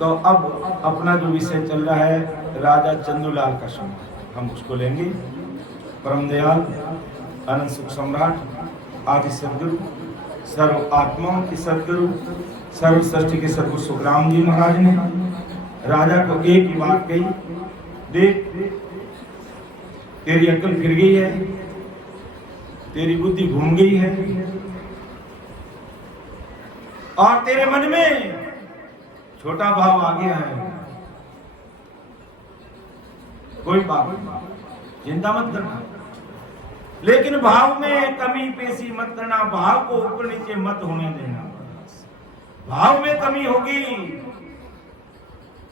तो अब अपना जो विषय चल रहा है राजा चंदूलाल का समय, हम उसको लेंगे। परम दयाल अनंत सुख सम्राट आदि सदगुरु सर्व आत्माओं के सदगुरु सर्व सृष्टि के सदगुरु सुखराम जी महाराज ने राजा को एक ही बात कही, देख तेरी अकल फिर गई है, तेरी बुद्धि घूम गई है और तेरे मन में छोटा भाव आ गया है। कोई बात नहीं, चिंता मत करना, लेकिन भाव में कमी पेशी मत करना, भाव को ऊपर नीचे मत होने देना। भाव में कमी होगी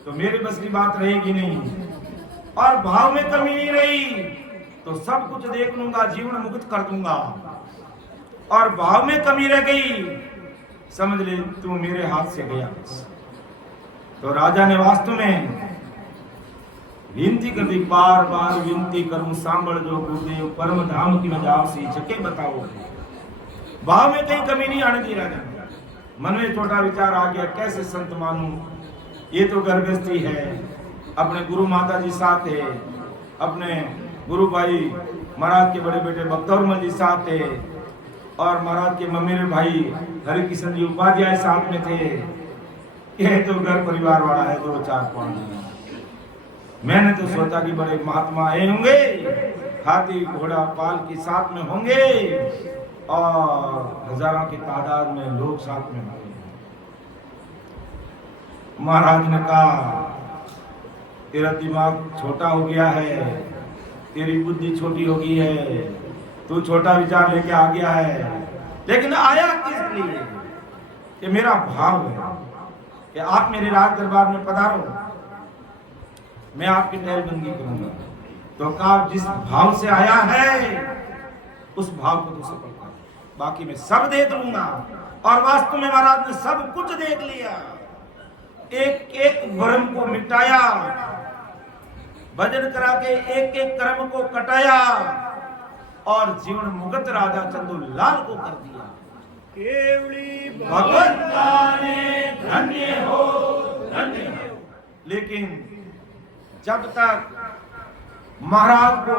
तो मेरे बस की बात रहेगी नहीं, और भाव में कमी नहीं रही तो सब कुछ देख लूंगा, जीवन मुक्त कर दूंगा। और भाव में कमी रह गई, समझ ले तू मेरे हाथ से गया। तो राजा ने वास्तव में विनती कर दी, बार बार विनती करूं सांभल जो गुरुदेव परम धाम की मजाक से चके बताओ। भाव में कहीं कमी नहीं आने दी राजा। मन में छोटा विचार आ गया, कैसे संत मानूं, ये तो गर्भस्थी है, अपने गुरु माता जी साथ है, अपने गुरु भाई महाराज के बड़े बेटे बख्तौरमल जी साथ थे, और महाराज के ममेरे भाई हरिकिशन जी उपाध्याय साथ में थे। ये तो घर परिवार वाला है, 2 4 5। मैंने तो सोचा कि बड़े महात्मा आए होंगे, हाथी घोड़ा पाल के साथ में होंगे और हजारों की तादाद में लोग साथ में होंगे। महाराज ने कहा तेरा दिमाग छोटा हो गया है, तेरी बुद्धि छोटी हो गई है, तू छोटा विचार लेके आ गया है, लेकिन आया किस लिए? कि मेरा भाव है कि आप मेरे राज दरबार में पधारो, मैं आपकी टहलबंदी करूंगा। तो कहा जिस भाव से आया है उस भाव को तू सफल कर, बाकी मैं सब देख लूंगा। और वास्तव में महाराज ने सब कुछ देख लिया, एक एक भ्रम को मिटाया, भजन करा के एक एक कर्म को कटाया और जीवन मुक्त राजा चंदूलाल को कर दिया। केवली भगवंता ने धन्य हो, धन्य हो। लेकिन जब तक महाराज को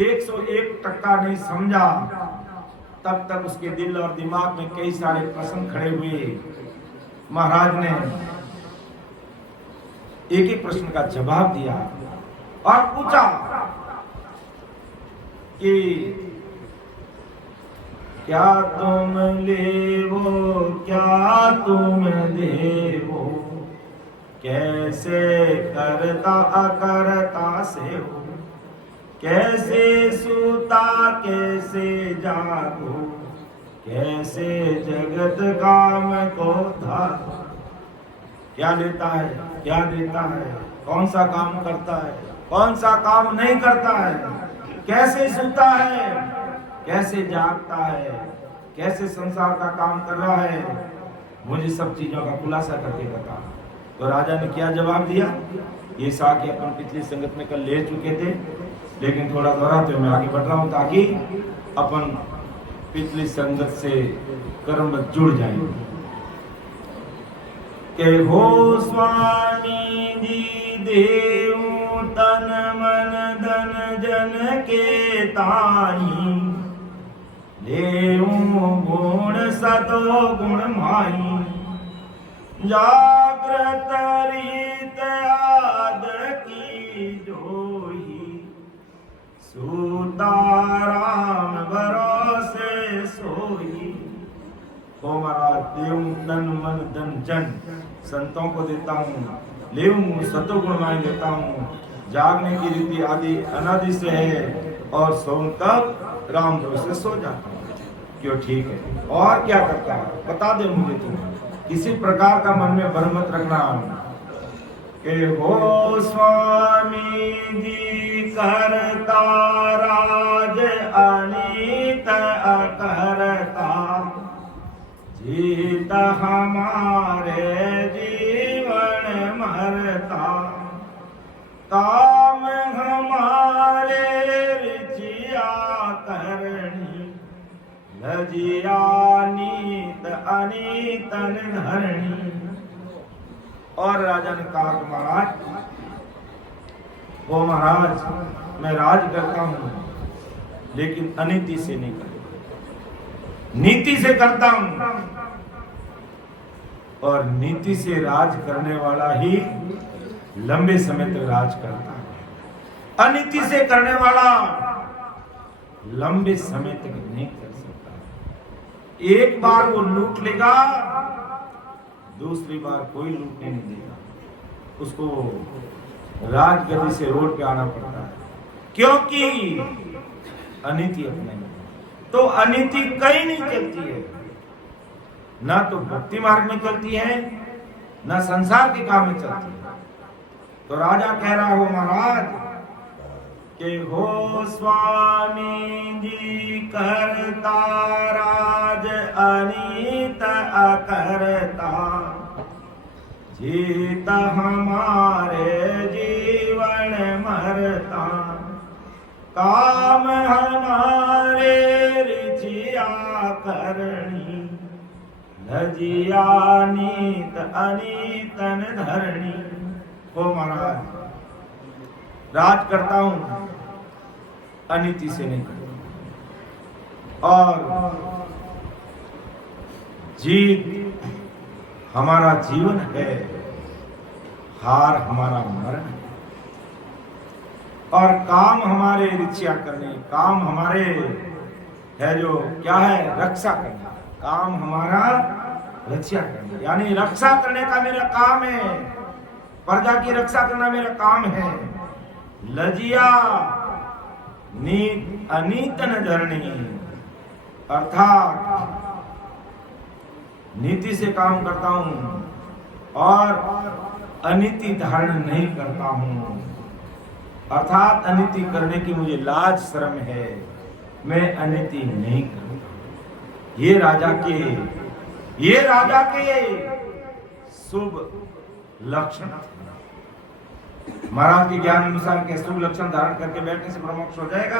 101% नहीं समझा, तब तक उसके दिल और दिमाग में कई सारे प्रश्न खड़े हुए। महाराज ने एक एक प्रश्न का जवाब दिया और पूछा कि क्या तुम लेवो, क्या तुम देवो, कैसे करता अकरता से हो, कैसे सूता कैसे जागो, कैसे जगत काम को धारो। क्या लेता है, क्या देता है, कौन सा काम करता है, कौन सा काम नहीं करता है, कैसे सोता है, कैसे जागता है, कैसे संसार का काम कर रहा है, मुझे सब चीजों का खुलासा करके बता। तो राजा ने क्या जवाब दिया, ये साके अपन पिछली संगत में कल ले चुके थे, लेकिन थोड़ा दोहराते हुए मैं आगे बढ़ रहा हूँ ताकि अपन पिछली संगत से कर्म जुड़ जाए। के हो स्वामी जी देव तन मन धन जन के ताई, देव गुण सतो गुण माई, जागृत रीत आद की जोही, सूता राम भरोसे सोई। हो महाराज देव तन मन धन जन संतों को देता हूँ, लेऊं सतोगुण माई देता हूँ, जागने की रीति आदि अनादि से है और सोऊं तब राम भरोसे सो जाता हूँ। क्यों ठीक है, और क्या करता है बता दे मुझे तुम। किसी प्रकार का मन में भ्रम मत रखना के हो स्वामी जी करता राज अनीत अकरता, जीत हमारे जीवन मरता, काम हमारे रिचिया करनी, लजिया नीत अनीतन धरणी। और राजा ने कहा कि महाराज, ओ महाराज, मैं राज करता हूं लेकिन अनीति से नहीं करता, नीति से करता हूं। और नीति से राज करने वाला ही लंबे समय तक राज करता है। अनीति से करने वाला लंबे समय तक नहीं कर सकता। एक बार वो लूट लेगा, दूसरी बार कोई लूटने नहीं देगा। उसको राजगद्दी से रोड पे आना पड़ता है, क्योंकि अनीति अपने में। तो अनीति कहीं नहीं चलती है, ना तो भक्ति मार्ग में चलती है, ना संसार के काम में चलती है। तो राजा कह रहा हो महाराज कि हो स्वामी जी करता राज अनीत अकरता, जीत हमारे जीवन मरता, काम हमारे रिचिया करनी, लजिया नीत अनीतन धरणी। हो महाराज, राज करता हूं, अनीति से नहीं करता, और जीत हमारा जीवन है, हार हमारा मरण है। और काम हमारे रिचिया करने, काम हमारे है जो क्या है, रक्षा करना। काम हमारा रक्षा करना, यानी रक्षा करने का मेरा काम है, प्रजा की रक्षा करना मेरा काम है। लजिया नीत अनीतन धरणी, अर्थात नीति से काम करता हूं और अनीति धारण नहीं करता हूं। अर्थात अनीति करने की मुझे लाज शर्म है, मैं अनीति नहीं करता। ये राजा के शुभ लक्षण। महाराज के ज्ञान अनुसार के शुभ लक्षण धारण करके बैठने से ब्रह्मोक्ष हो जाएगा?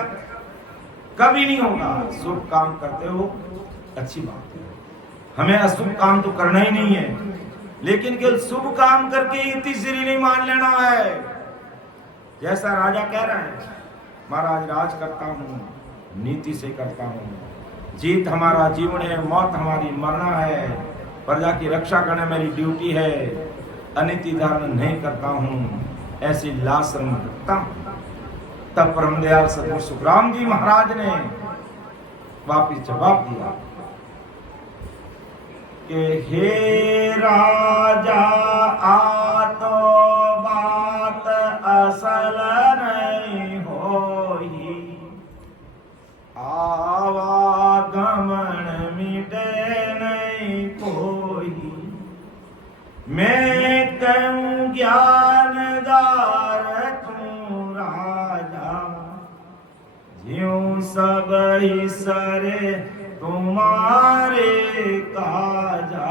कभी नहीं होगा। शुभ काम करते हो, अच्छी बात है, हमें अशुभ काम तो करना ही नहीं है, लेकिन केवल शुभ काम करके इतिश्री नहीं मान लेना है। जैसा राजा कह रहा है, महाराज राज करता हूं, नीति से करता हूं, जीत हमारा जीवन है, मौत हमारी मरना है, प्रजा की रक्षा करना मेरी ड्यूटी है, अनीति धारण नहीं करता हूं, ऐसी लाज शर्म रखता हूं। तब परमदयाल सदगुरु सुखराम जी महाराज ने वापिस जवाब दिया कि हे राजा, आ तो बात असल नहीं होई, आवागमन मिटे नहीं कोई, मैं कहूँ ज्ञानदार तू राजा, ज्यों सब ही सरे तुम्हारे काजा।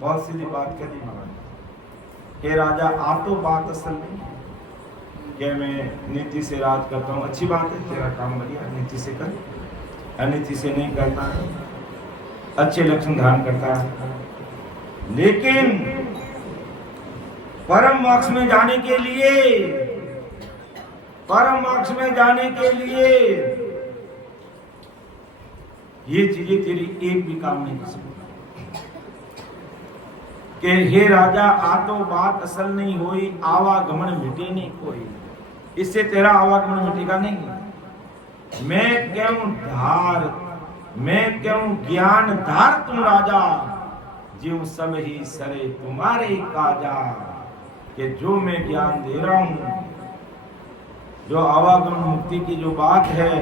बहुत सीधी बात कह दी महाराज। हे राजा, आ तो बात असल नहीं है कि मैं नीति से राज करता हूँ, अच्छी बात है, तेरा काम बढ़िया, नीति से कर, अनीति से नहीं करता है, अच्छे लक्षण धारण करता है, लेकिन परम मोक्ष में जाने के लिए, परम मोक्ष में जाने के लिए ये चीजें तेरी एक भी काम नहीं कर सकती। कि हे राजा, आ तो बात असल नहीं होई, आवागमन मिटे नहीं कोई, इससे तेरा आवागमन मिटेगा नहीं। मैं क्यों धार, मैं क्यों ज्ञान धार तुम राजा, ज्यों सब ही सरे तुम्हारे काजा। कि जो मैं ज्ञान दे रहा हूं, जो आवागमन मुक्ति की जो बात है,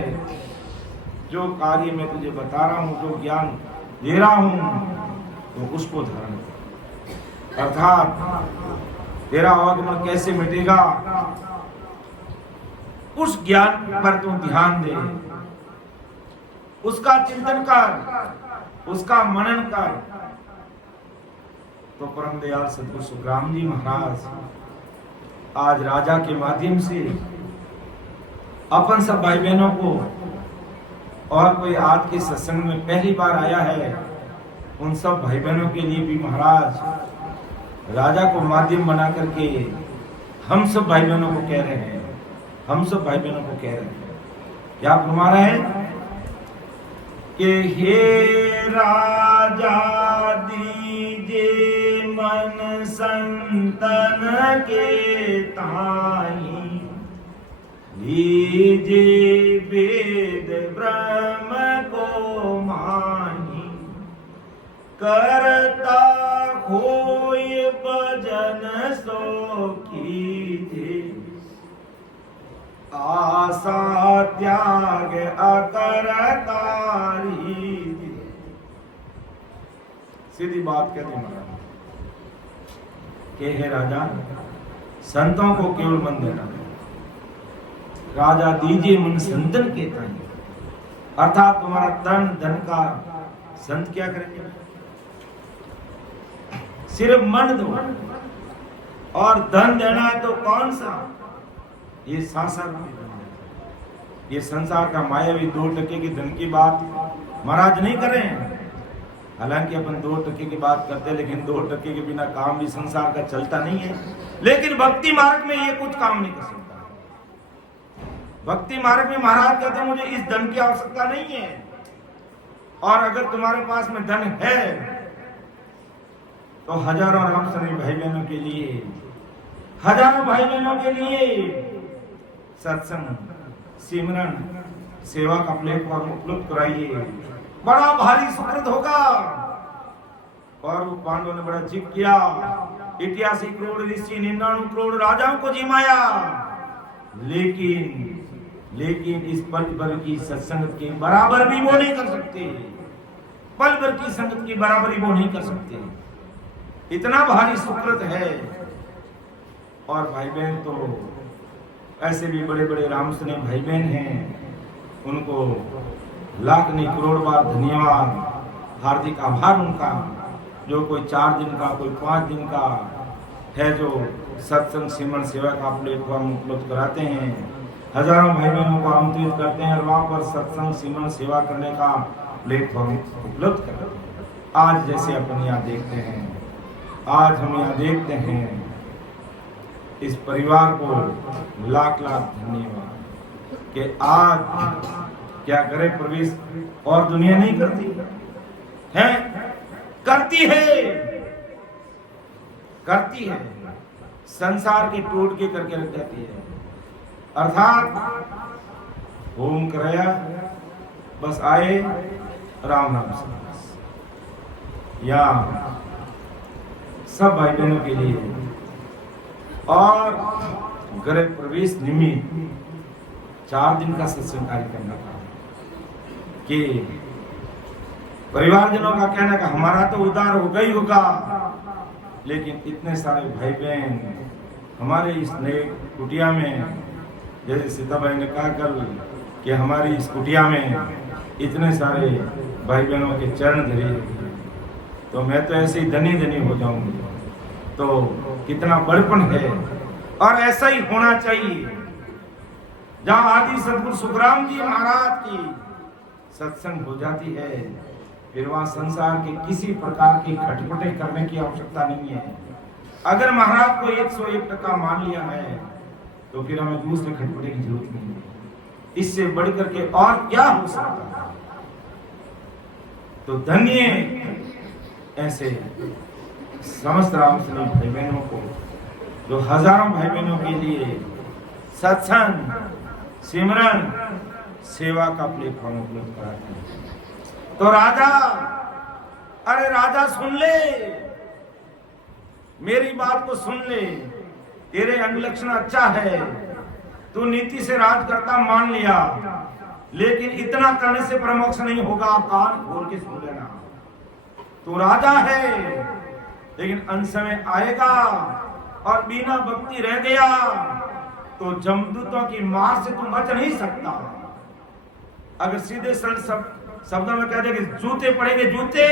जो कार्य मैं तुझे बता रहा हूं, जो ज्ञान दे रहा हूं, तो उसको धारण कर। अर्थात तेरा आवागमन कैसे मिटेगा, उस ज्ञान पर तू ध्यान दे, उसका चिंतन कर, उसका मनन कर। तो परम दयाल सदगुरु सुखराम जी महाराज आज राजा के माध्यम से अपन सब भाई बहनों को, और कोई आज के सत्संग में पहली बार आया है, उन सब भाई बहनों के लिए भी महाराज राजा को माध्यम बना करके हम सब भाई बहनों को कह रहे हैं, हम सब भाई बहनों को कह रहे हैं, क्या फरमा रहे हैं कि हे राजा दीजे मन संतन के ताई, लीजे वेद ब्रह्म को माही, करता होय भजन सो कीजे, आशा त्याग अकरता रीजे। सीधी बात कहते महाराज कि हे राजा, संतों को केवल मन देना है। राजा दीजिए मन संतन के ताई, अर्थात तुम्हारा तन धन का संत क्या करेंगे? सिर्फ मन दो, और धन देना है तो कौन सा? ये संसार, ये संसार का मायावी 2% की धन की बात महाराज नहीं कर रहे हैं। हालांकि अपन 2% की बात करते हैं, लेकिन 2% के बिना काम भी संसार का चलता नहीं है। लेकिन भक्ति मार्ग में ये कुछ काम नहीं कर सकता। भक्ति मार्ग में महाराज कहते हैं मुझे इस धन की आवश्यकता नहीं है, और अगर तुम्हारे पास में धन है तो हजारों रामसरी भाई बहनों के लिए, हजारों भाई बहनों के लिए सत्संग, सिमरन, सेवा का प्लेटफॉर्म उपलब्ध कराइए। बड़ा भारी सुकृत होगा। और वो पांडवों ने बड़ा जिद किया, 81 करोड़ ऋषि, 99 करोड़ राजाओं को जिमाया, लेकिन इस पल भर की सत्संगत के बराबर भी वो नहीं कर सकते। पल भर की संगत की बराबरी वो नहीं कर सकते। इतना भारी सुकृत है। और भाई बहन तो ऐसे भी बड़े बड़े रामसने भाई बहन हैं, उनको लाख नहीं करोड़ बार धन्यवाद, हार्दिक आभार उनका, जो कोई 4 दिन का, कोई 5 दिन का है, जो सत्संग सिमरन सेवा का प्लेटफॉर्म उपलब्ध कराते हैं। हजारों भाई बहनों को आमंत्रित करते हैं और वहां पर सत्संग सिमरन सेवा करने का प्लेटफॉर्म उपलब्ध करते हैं। आज जैसे अपन यहाँ देखते हैं, आज हम यहाँ देखते हैं, इस परिवार को लाख लाख धन्यवाद कि आज क्या करे प्रवेश और दुनिया नहीं करती है, करती है, संसार के टोट के करके रख जाती है। अर्थात ओम कराया, बस आए राम नाम से, या सब भाई बहनों के लिए। और गृह प्रवेश निमित्त 4 दिन का सत्संग कार्यक्रम रखा कि परिवारजनों का कहना कि हमारा तो उद्धार होगा ही होगा, लेकिन इतने सारे भाई बहन हमारे इस नए कुटिया में, जैसे सीता भाई ने कहा कल कि हमारी इस कुटिया में इतने सारे भाई बहनों के चरण धरे, तो मैं तो ऐसे ही धनी धनी हो जाऊंगी। तो कितना बड़पन है, और ऐसा ही होना चाहिए। जहां आदि सदगुरु सुखराम जी महाराज की सत्संग हो जाती है, फिर वहां संसार के किसी प्रकार की खटपटे करने की आवश्यकता नहीं है। अगर महाराज को 101% मान लिया है, तो फिर हमें दूसरे खटपटे की जरूरत नहीं है। इससे बढ़कर के और क्या हो सकता है। तो धन्य ऐसे समस्त रामसनी भाई बहनों को, जो हजारों भाई बहनों के लिए सत्संग, सिमरन, सेवा का प्लेटफॉर्म उपलब्ध कराते हैं। तो राजा, अरे राजा सुन ले, मेरी बात को सुन ले, तेरे अंग लक्षण अच्छा है, तू नीति से राज करता मान लिया, लेकिन इतना करने से परमोक्ष नहीं होगा। कान खोल के सुन लेना, तू राजा है, लेकिन अंत समय आएगा और बिना भक्ति रह गया तो जमदूतों की मार से तू बच नहीं सकता। अगर सीधे सरल शब्दों में कह दे कि जूते पड़ेंगे, जूते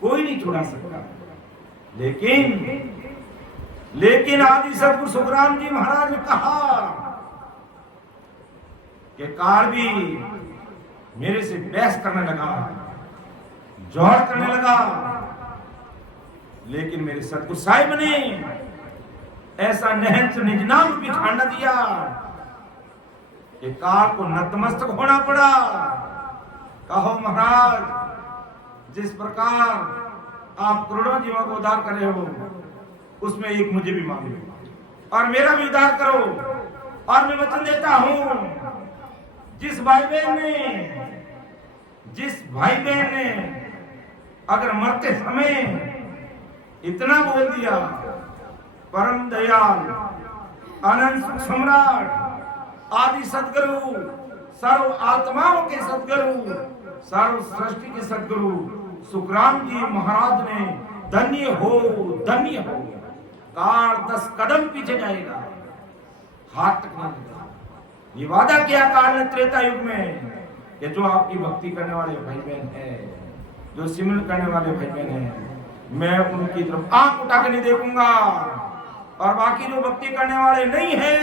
कोई नहीं छुड़ा सकता। लेकिन आदि सदगुरु सुखराम जी महाराज ने कहा कि काल भी मेरे से बहस करने लगा, जोड़ करने लगा, लेकिन मेरे सतगुरु साहिब ने ऐसा नहज निज नाम भी खांडा दिया कि काल को नतमस्तक होना पड़ा। कहो महाराज, जिस प्रकार आप करोड़ों जीवों को उद्धार कर रहे हो, उसमें एक मुझे भी मान लो और मेरा भी उद्धार करो। और मैं वचन देता हूं, जिस भाई बहन ने अगर मरते समय इतना बोल दिया, परम दयाल अनंत सुख सम्राट आदि सदगुरु, सर्व आत्माओं के सदगुरु, सर्व सृष्टि के सदगुरु सुखराम जी महाराज ने धन्य हो काल 10 कदम पीछे जाएगा, हाथ तक नहीं लगेगा। ये वादा किया काल ने त्रेता युग में कि जो आपकी भक्ति करने वाले भाई बहन है, जो सिमरन करने वाले भाई बहन है, मैं उनकी तरफ आंख उठा के नहीं देखूंगा, और बाकी जो भक्ति करने वाले नहीं है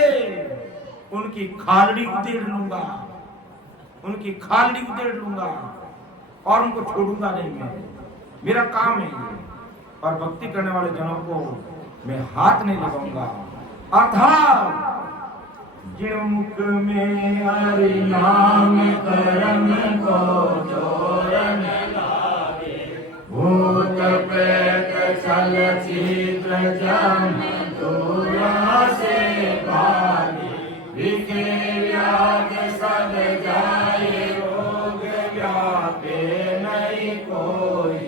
उनकी खालड़ी उधेड़ लूंगा, और उनको छोड़ूंगा नहीं। मैं, मेरा काम है ये, और भक्ति करने वाले जनों को मैं हाथ नहीं लगाऊंगा। अर्थात मुख में हरि नाम करम को जोरन लागे, भूत प्रेत छल छिद्र जम दूरा से भागे, विखे व्याध सब जाए, रोग व्यापे नहीं कोई,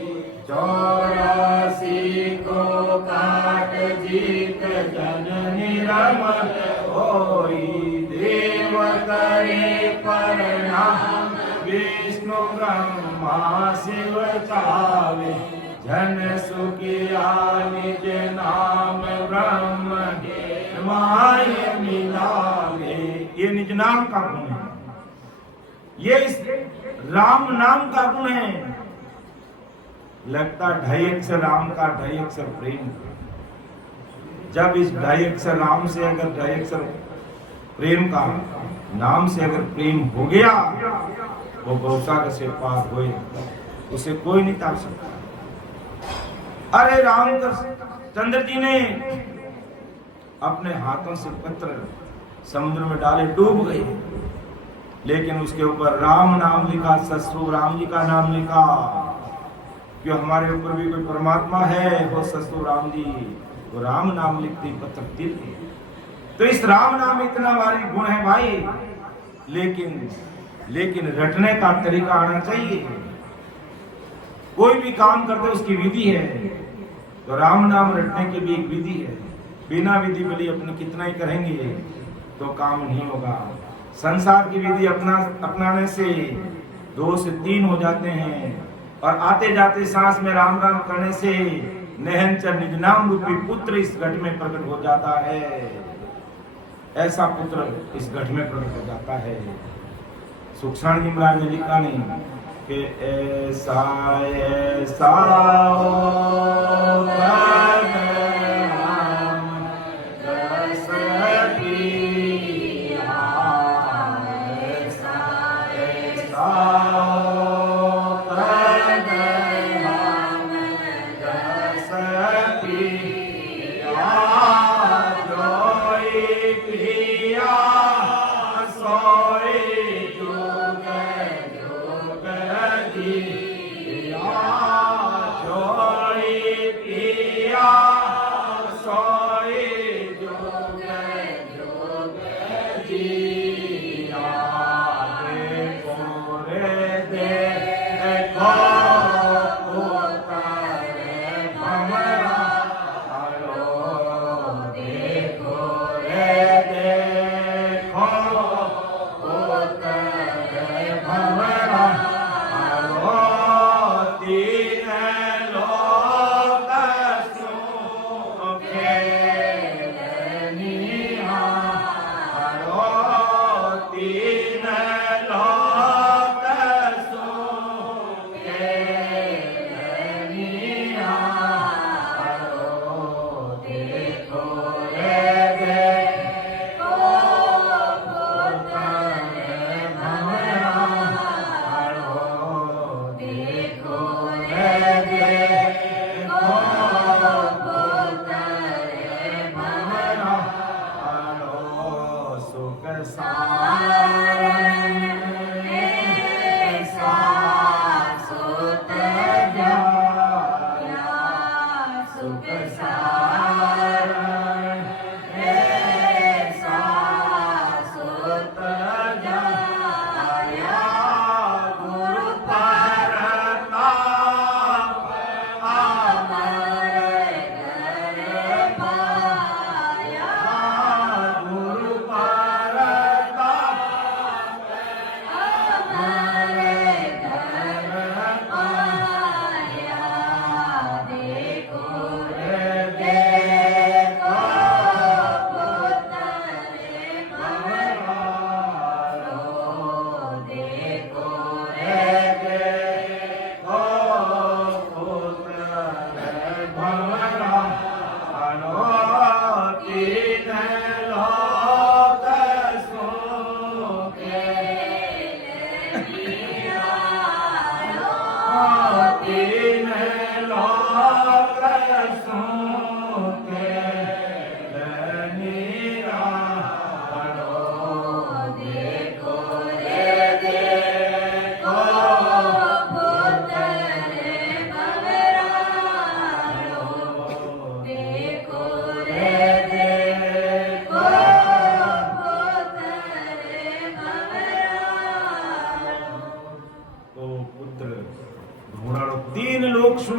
84 को काट जीत जननी रमन होई, देव करे प्रणाम विष्णु ब्रह्मा शिव चावे, जन सुखिया निज नाम ब्रह्म माय मिलावे। ये निज नाम का गुण है, ये इस राम नाम का गुण है। लगता 2.5 अक्षर राम का, 2.5 अक्षर प्रेम। जब इस 2.5 अक्षर राम से अगर 2.5 अक्षर प्रेम का नाम से अगर प्रेम हो गया, वो गौसागर से पार हुए, उसे कोई नहीं ताक सकता। अरे रामचंद्र जी ने अपने हाथों से पत्थर समुद्र में डाले, डूब गए, लेकिन उसके ऊपर राम नाम लिखा, ससुर राम जी का नाम लिखा। क्यों हमारे ऊपर भी कोई परमात्मा है, वो ससुर राम जी, वो राम नाम लिखते पत्थर दिल के। तो इस राम नाम में इतना भारी गुण है भाई, लेकिन रटने का तरीका आना चाहिए। कोई भी काम करते उसकी विधि है, तो राम नाम रटने की भी एक विधि है। बिना विधि बली अपने कितना ही करेंगे तो काम नहीं होगा। संसार की विधि अपनाने से 2 से 3 हो जाते हैं, और आते जाते सांस में राम राम करने से नहनचर निज नाम रूपी पुत्र इस घट में प्रकट हो जाता है। ऐसा पुत्र इस घट में प्रकट हो जाता है। सुखसाण जी महाराज ने लिखा नहीं कि ऐसा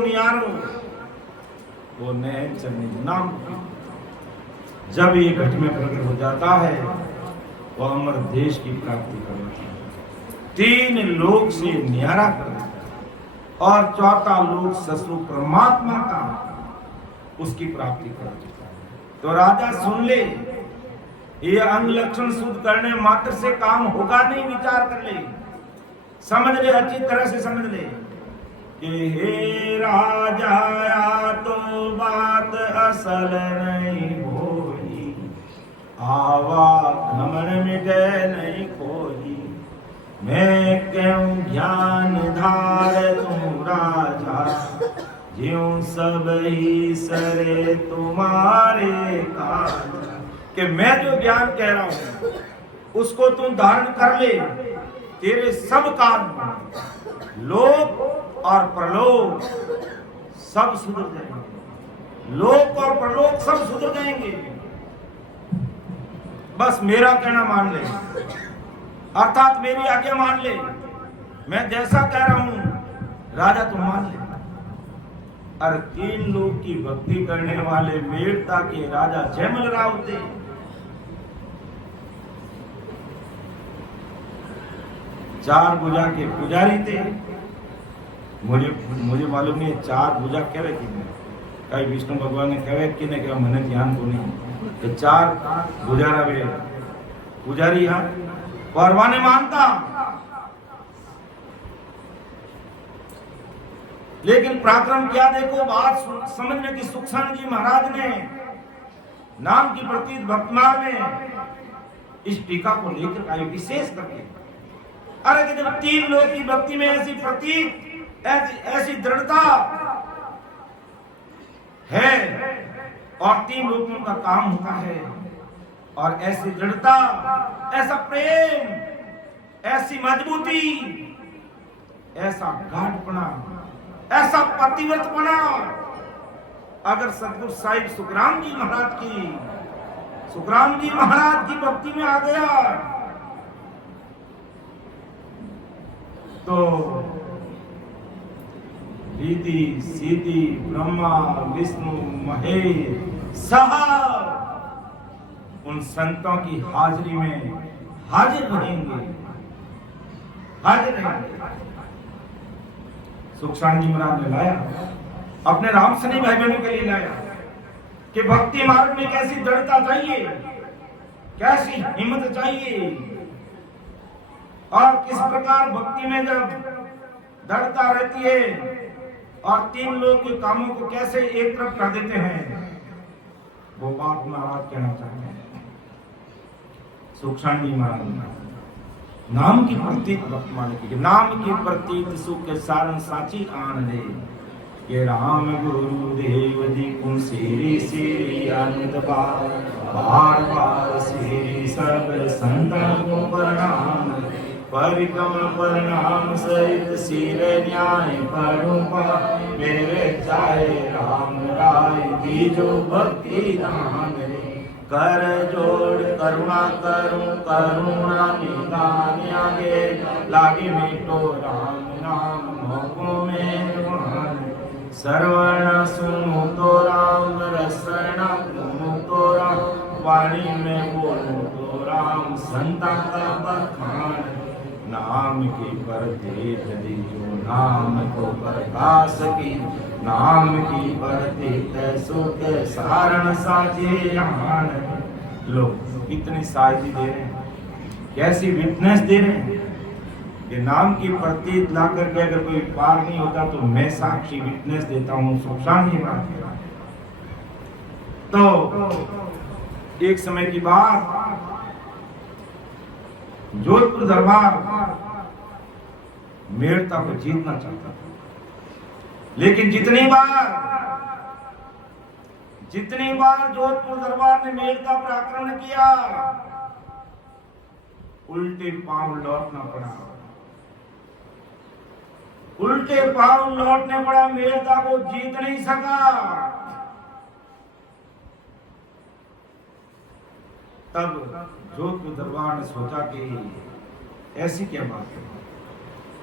नियारो वो नैन चन्नी नाम। जब ये घट में प्रकट हो जाता है वो अमर देश की प्राप्ति करता है, 3 लोक से न्यारा करता है और 4था लोक ससुर परमात्मा का उसकी प्राप्ति करता है। तो राजा सुन ले, ये अंग लक्षण शुद्ध करने मात्र से काम होगा नहीं, विचार कर ले, समझ ले, अच्छी तरह से समझ ले कि हे राजा तो बात असल नहीं होई, आवा घमंड मिटे नहीं कोई, मैं क्यों ज्ञान धार तुम राजा, ज्यों सब ही सरे तुम्हारे काज। कि मैं जो ज्ञान कह रहा हूं उसको तुम धारण कर ले, तेरे सब काम लोक और परलोक सब सुधर जाएंगे, लोक और परलोक सब सुधर जाएंगे। बस मेरा कहना मान ले, अर्थात मेरी आज्ञा मान ले, मैं जैसा कह रहा हूं राजा तुम मान ले। और 3 लोग की भक्ति करने वाले मेड़ता के राजा जयमल राव थे। चार भुजा के पुजारी थे। मुझे मालूम नहीं 4 भुजा कहे कि कई विष्णु भगवान ने कहे कि नहीं, क्या मैंने ध्यान को नहीं कि 4 भुजा रहे पुजारी यहाँ परवाने मानता। लेकिन पराक्रम क्या देखो, बात समझने की सुखसान जी महाराज ने नाम की प्रतीत भक्तमाल में इस टीका को लेकर आए विशेष करके। अरे कि जब 3 लोग की भक्ति में ऐसी प्रतीत ऐसी दृढ़ता है और 3 लोगों का काम होता है, और ऐसी दृढ़ता, ऐसा प्रेम, ऐसी मजबूती, ऐसा गाढ़पना, ऐसा पतिव्रतपना अगर सतगुरु साहिब सुखराम जी महाराज की भक्ति में आ गया तो रिद्धि सिद्धि ब्रह्मा विष्णु महेश सब उन संतों की हाजिरी में हाजिर रहेंगे। सुखसान जी महाराज ने लाया, अपने राम सनी भाई बहनों के लिए लाया कि भक्ति मार्ग में कैसी दृढ़ता चाहिए, कैसी हिम्मत चाहिए, और किस प्रकार भक्ति में जब दृढ़ता रहती है और 3 लोग के कामों को कैसे एक तरफ कर देते हैं, वो बात महाराज कहना चाहते हैं। सुखसान जी महाराज नाम की प्रतीत वर्तमान की, नाम की प्रतीत सुख के सारण साची आन दे, ये राम गुरु देव जी को श्री श्री आनंद बार बार श्री सब संतों को प्रणाम, परिक्रम प्रणाम सहित सिर न्याय करूँगा, मेरे चाहे राम राय की जो भक्ति दान कर जोड़ करुणा करूं, करुणा निदान आगे लागे मिटो राम नाम भोगों में मान, श्रवण सुनो तो राम, रसना सुनो तो राम, वाणी में बोलो तो राम, संता का बखान, नाम की प्रतीत दीजो नाम को प्रकाश की, नाम की प्रतीत सुख सारण साचे आन। लोग इतनी साइजी दे रहे हैं, कैसी विटनेस दे रहे हैं कि नाम की प्रतीत ला करके अगर कोई पार नहीं होता तो मैं साक्षी विटनेस देता हूँ। सुखसान की बात तो एक समय की बात, जोधपुर दरबार मेड़ता को जीतना चाहता था, लेकिन जितनी बार जोधपुर दरबार ने मेड़ता पर आक्रमण किया, उल्टे पांव लौटना पड़ा, उल्टे पांव लौटने पड़ा, मेड़ता को जीत नहीं सका। तब जोधपुर दरबार ने सोचा कि ऐसी क्या बात है,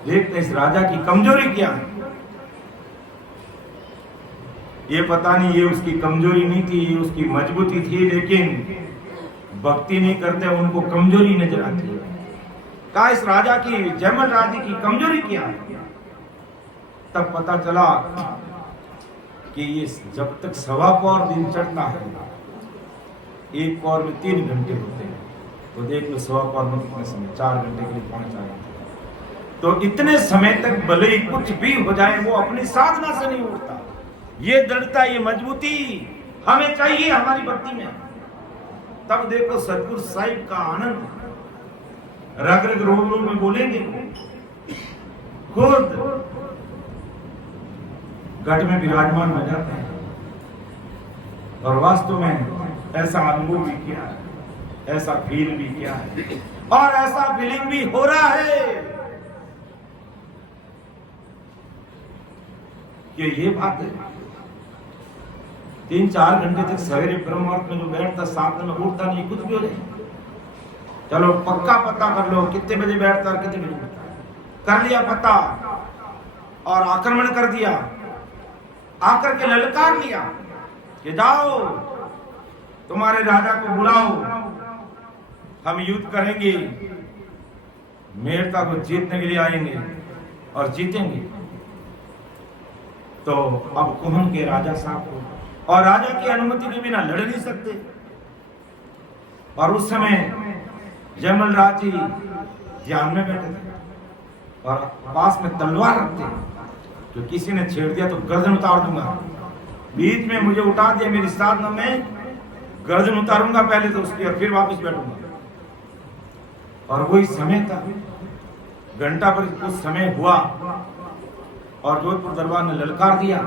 देखते इस राजा की कमजोरी क्या है। ये पता नहीं ये उसकी कमजोरी नहीं थी, ये उसकी मजबूती थी, लेकिन भक्ति नहीं करते उनको कमजोरी नजर आती है। कहा इस राजा की, जयमल राजे की कमजोरी क्या है? तब पता चला कि ये जब तक 1.25 पौर दिन चढ़ता है, 1 पौर में 3 घंटे होते हैं, तो देख लो 1.25 पौर में कितने समय, 4 घंटे के लिए 5 घंटे। तो इतने समय तक भले ही कुछ भी हो जाए वो अपनी साधना से नहीं उठता। ये दृढ़ता, ये मजबूती हमें चाहिए हमारी भक्ति में। तब देखो सतगुरु साहिब का आनंद, रग रग रोग रोग में बोलेंगे, खुद गढ़ में विराजमान हो जाते हैं। और वास्तव में ऐसा अनुभव भी किया है, ऐसा फील भी किया है, और ऐसा फीलिंग भी हो रहा है कि ये बात है 3-4 घंटे तक सवेरे ब्रह्म मुहूर्त में जो बैठता, साथ में उठता नहीं, कुछ भी हो जाए, चलो पक्का पता कर लो कितने बजे बैठता और कितने बजे उठता। कर लिया पता और आक्रमण कर दिया, आकर के ललकार लिया कि जाओ तुम्हारे राजा को बुलाओ, हम युद्ध करेंगे, मेरता को जीतने के लिए आएंगे और जीतेंगे। तो अब कुहन के राजा साहब को, और राजा की अनुमति के बिना लड़ नहीं सकते। और उस समय जयमल राज जी ध्यान में बैठे थे और पास में तलवार रखते, तो किसी ने छेड़ दिया तो गर्दन उतार दूंगा, बीच में मुझे उठा दिया मेरी साधना में, गर्दन उतारूंगा पहले तो उसकी और फिर वापस बैठूंगा। और वही समय था, घंटा भर कुछ समय हुआ और जोधपुर दरबार ने ललकार दिया।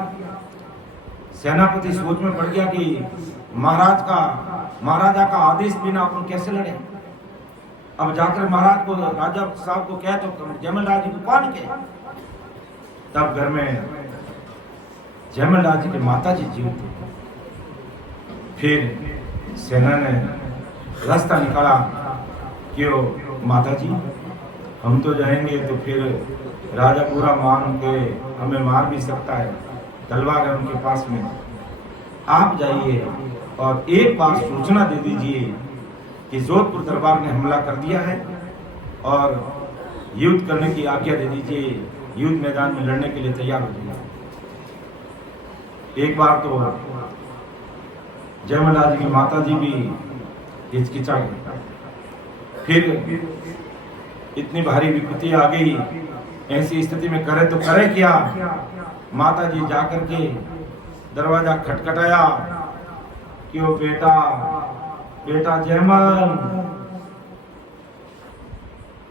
सेनापति सोच में पड़ गया कि महाराजा का आदेश बिना अपन कैसे लड़े। अब जाकर महाराज को, राजा साहब को कहे तो जयमल राज जी को कौन कहे। तब घर में जयमल राज जी के माता जी जीवित थे। फिर सेना ने रास्ता निकाला कि ओ माता जी हम तो जाएंगे तो फिर राजा पूरा मान के हमें मार भी सकता है, तलवार है उनके पास में, आप जाइए और एक बार सूचना दे दीजिए कि जोधपुर दरबार ने हमला कर दिया है और युद्ध करने की आज्ञा दे दीजिए, युद्ध मैदान में लड़ने के लिए तैयार हो जाइए। एक बार तो जयमल राज की माता जी भी हिचकिचा गई। फिर इतनी भारी विपत्ति आ गई, ऐसी स्थिति में करे तो करे क्या। माता जी जाकर के दरवाजा खटखटाया कि ओ बेटा, बेटा जयमल।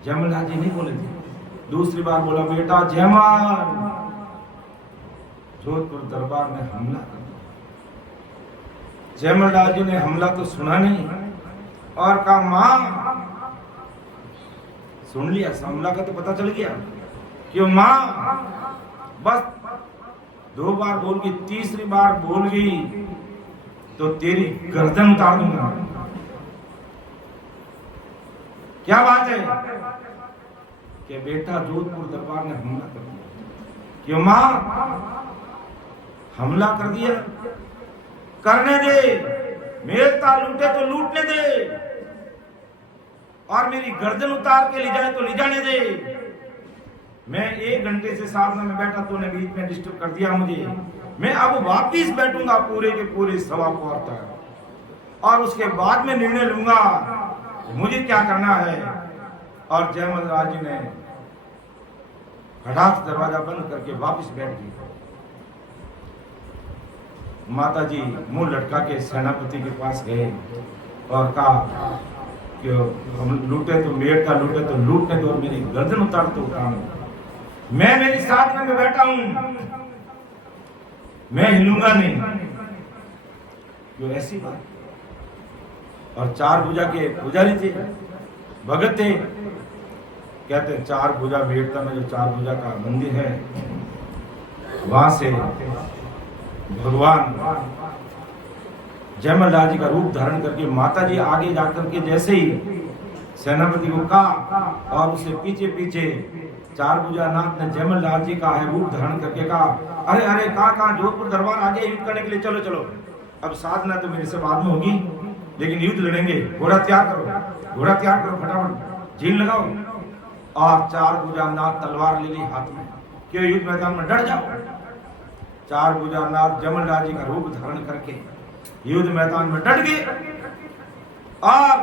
जयमल राज जी नहीं बोले थे, दूसरी बार बोला बेटा जयमल। जोधपुर दरबार ने हमला कर दिया। जयमल राज जी ने हमला तो सुना नहीं और कहा मां, सुन लिया हमला का तो पता चल गया कि मां, बस 2 बार बोल गई, तीसरी बार बोल गई तो तेरी गर्दन उतार दूंगा। क्या बात है कि बेटा जोधपुर दरबार ने हमला कर दिया। क्यों मां, हमला कर दिया, करने दे, मेरता लूटे तो लूटने दे, और मेरी गर्दन उतार के ले जाए तो ले जाने दे। मैं 1 घंटे से साधना में बैठा, तूने बीच में डिस्टर्ब कर दिया मुझे, मैं अब वापिस बैठूंगा पूरे के पूरे 1.25 पौर तक, और उसके बाद में निर्णय लूंगा मुझे क्या करना है। और जयमल राज जी ने हठात दरवाजा बंद करके वापस बैठ गई। माता जी मुंह लटका के सेनापति के पास गए और कहा कि हम लूटे तो मेरता, लूटे तो लूटने दो, मेरी गर्दन उतार दो। काम मैं मेरी साधना में बैठा हूं, मैं हिलूंगा नहीं। जो ऐसी बात। और 4 भुजा के पुजारी थे, भगत थे, कहते 4 भुजा मेरता में जो 4 भुजा का मंदिर है, वहां से भगवान जयमल राज जी का रूप धारण करके माता जी आगे जाकर के जैसे ही सेनापति को कहा और उसे पीछे पीछे चार भुजा नाथ ने जयमल लाल जी का है रूप धारण करके कहा, अरे अरे कहाँ जोधपुर दरबार आ गए युद्ध करने के लिए, चलो चलो। अब साधना तो मेरे से बाद में होगी, लेकिन युद्ध लड़ेंगे। घोड़ा तैयार करो फटाफट, झील लगाओ। और चार भुजा नाथ तलवार ले ली हाथ में, क्यों युद्ध मैदान में डट जाओ। चार भुजा नाथ जयमल लाल जी का रूप धारण करके युद्ध मैदान में डट गए। और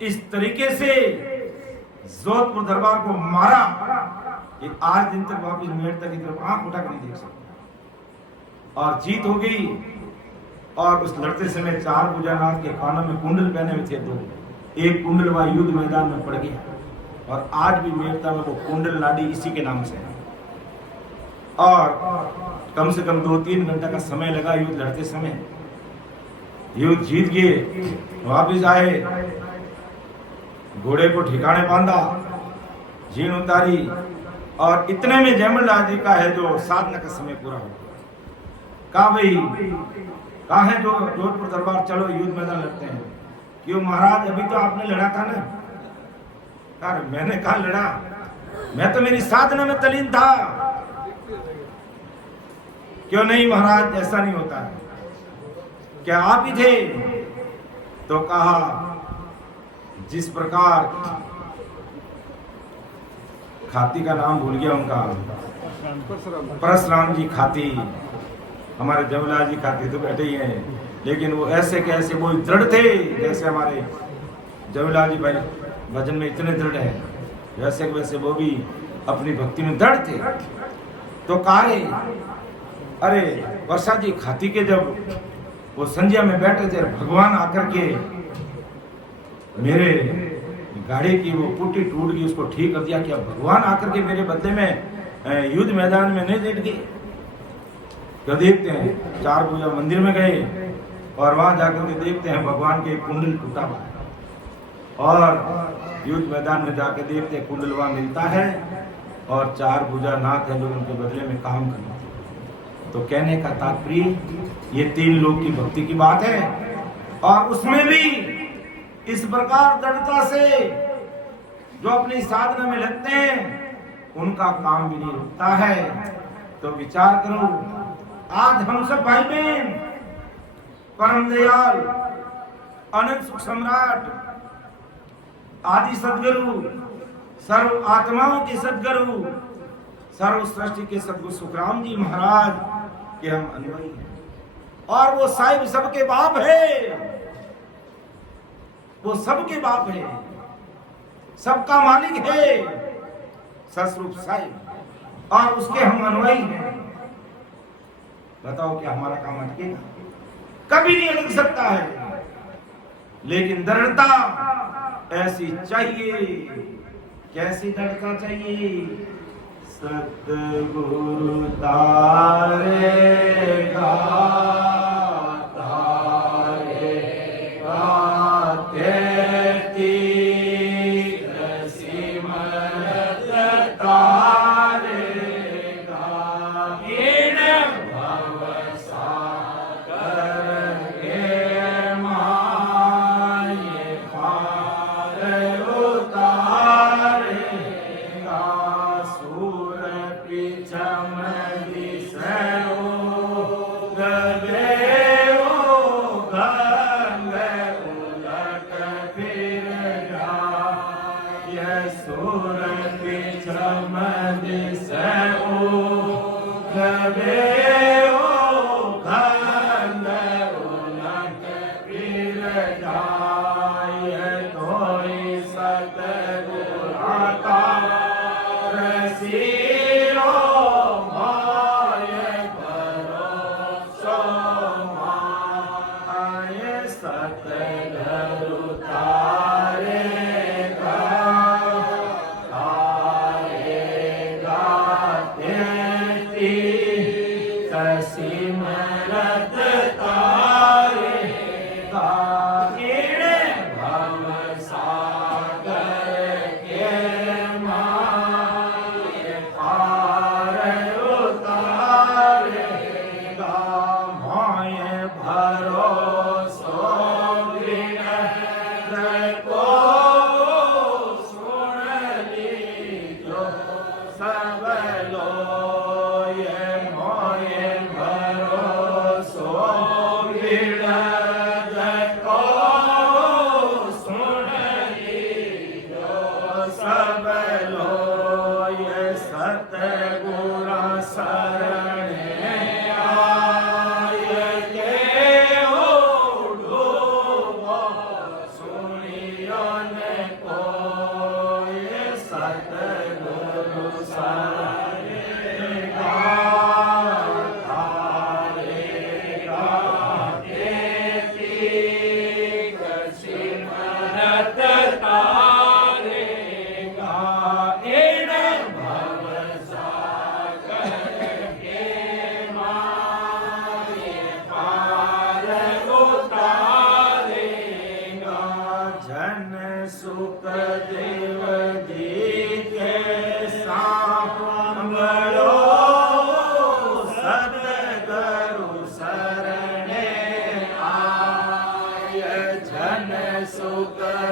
इस तरीके से जोधपुर दरबार को मारा कि आज दिन तक वापिस मेरठ तक की तरफ आंख उठा कर नहीं देख सकते। और जीत हो गई। और उस लड़ते समय चार भुजानाथ के कानों में कुंडल पहने हुए थे दो, एक कुंडल वह युद्ध मैदान में पड़ गया। और आज भी मेरठा में वो कुंडल लाडी इसी के नाम से है। और कम से कम 2-3 घंटा का समय लगा युद्ध लड़ते समय। युद्ध जीत गए, वापिस आए, घोड़े को ठिकाने बांधा, जीन उतारी। और इतने में जयमल लाल जी का है जो साधना का समय पूरा हो गया। कहा भाई कहा है जो जोधपुर दरबार, चलो युद्ध मैदान लड़ते हैं। क्यों महाराज, अभी तो आपने लड़ा था ना। अरे मैंने कहा लड़ा, मैं तो मेरी साधना में तल्लीन था। क्यों नहीं महाराज, ऐसा नहीं होता है, क्या आप ही थे? तो कहा जिस प्रकार, खाती का नाम भूल गया उनका, परशुराम जी खाती, हमारे जयमलाल जी खाती तो बैठे ही हैं, लेकिन वो ऐसे के ऐसे वो दृढ़ थे जैसे हमारे जयमलाल जी भाई भजन में इतने दृढ़ है, वैसे वैसे वो भी अपनी भक्ति में दृढ़ थे। तो कहा अरे वर्षा जी खाती के जब वो संध्या में बैठे थे, भगवान आकर के मेरे गाड़ी की वो पुट्टी टूट गई, उसको ठीक कर दिया। क्या भगवान आकर के मेरे बदले में युद्ध मैदान में नहीं लेट गए? तो देखते हैं चार भुजा मंदिर में गए और वहां जाकर के देखते हैं भगवान के कुंडल टूटा हुआ है। और युद्ध मैदान में जाकर देखते हैं कुंडल वहां मिलता है और चार भुजा नाथ है जो उनके बदले में काम करते हैं। तो कहने का तात्पर्य ये 3 लोग की भक्ति की बात है। और उसमें भी इस प्रकार दृढ़ता से जो अपनी साधना में लगते हैं उनका काम भी नहीं रुकता है। तो विचार करो, आज हम सब भाई बहन, परम दयाल, अनंत सुख सम्राट, आदि सदगुरु, सर्व आत्माओं के सदगुरु, सर्व सृष्टि के सदगुरु सुखराम जी महाराज के हम अनुयायी हैं। और वो साहिब सबके बाप है, वो सबके बाप है, सबका मालिक है ससरूप साहिब, और उसके हम अनुयायी हैं। बताओ क्या हमारा काम अटकेगा? कभी नहीं अटक सकता है। लेकिन दृढ़ता ऐसी चाहिए। कैसी दृढ़ता चाहिए? सतगुरु तारेगा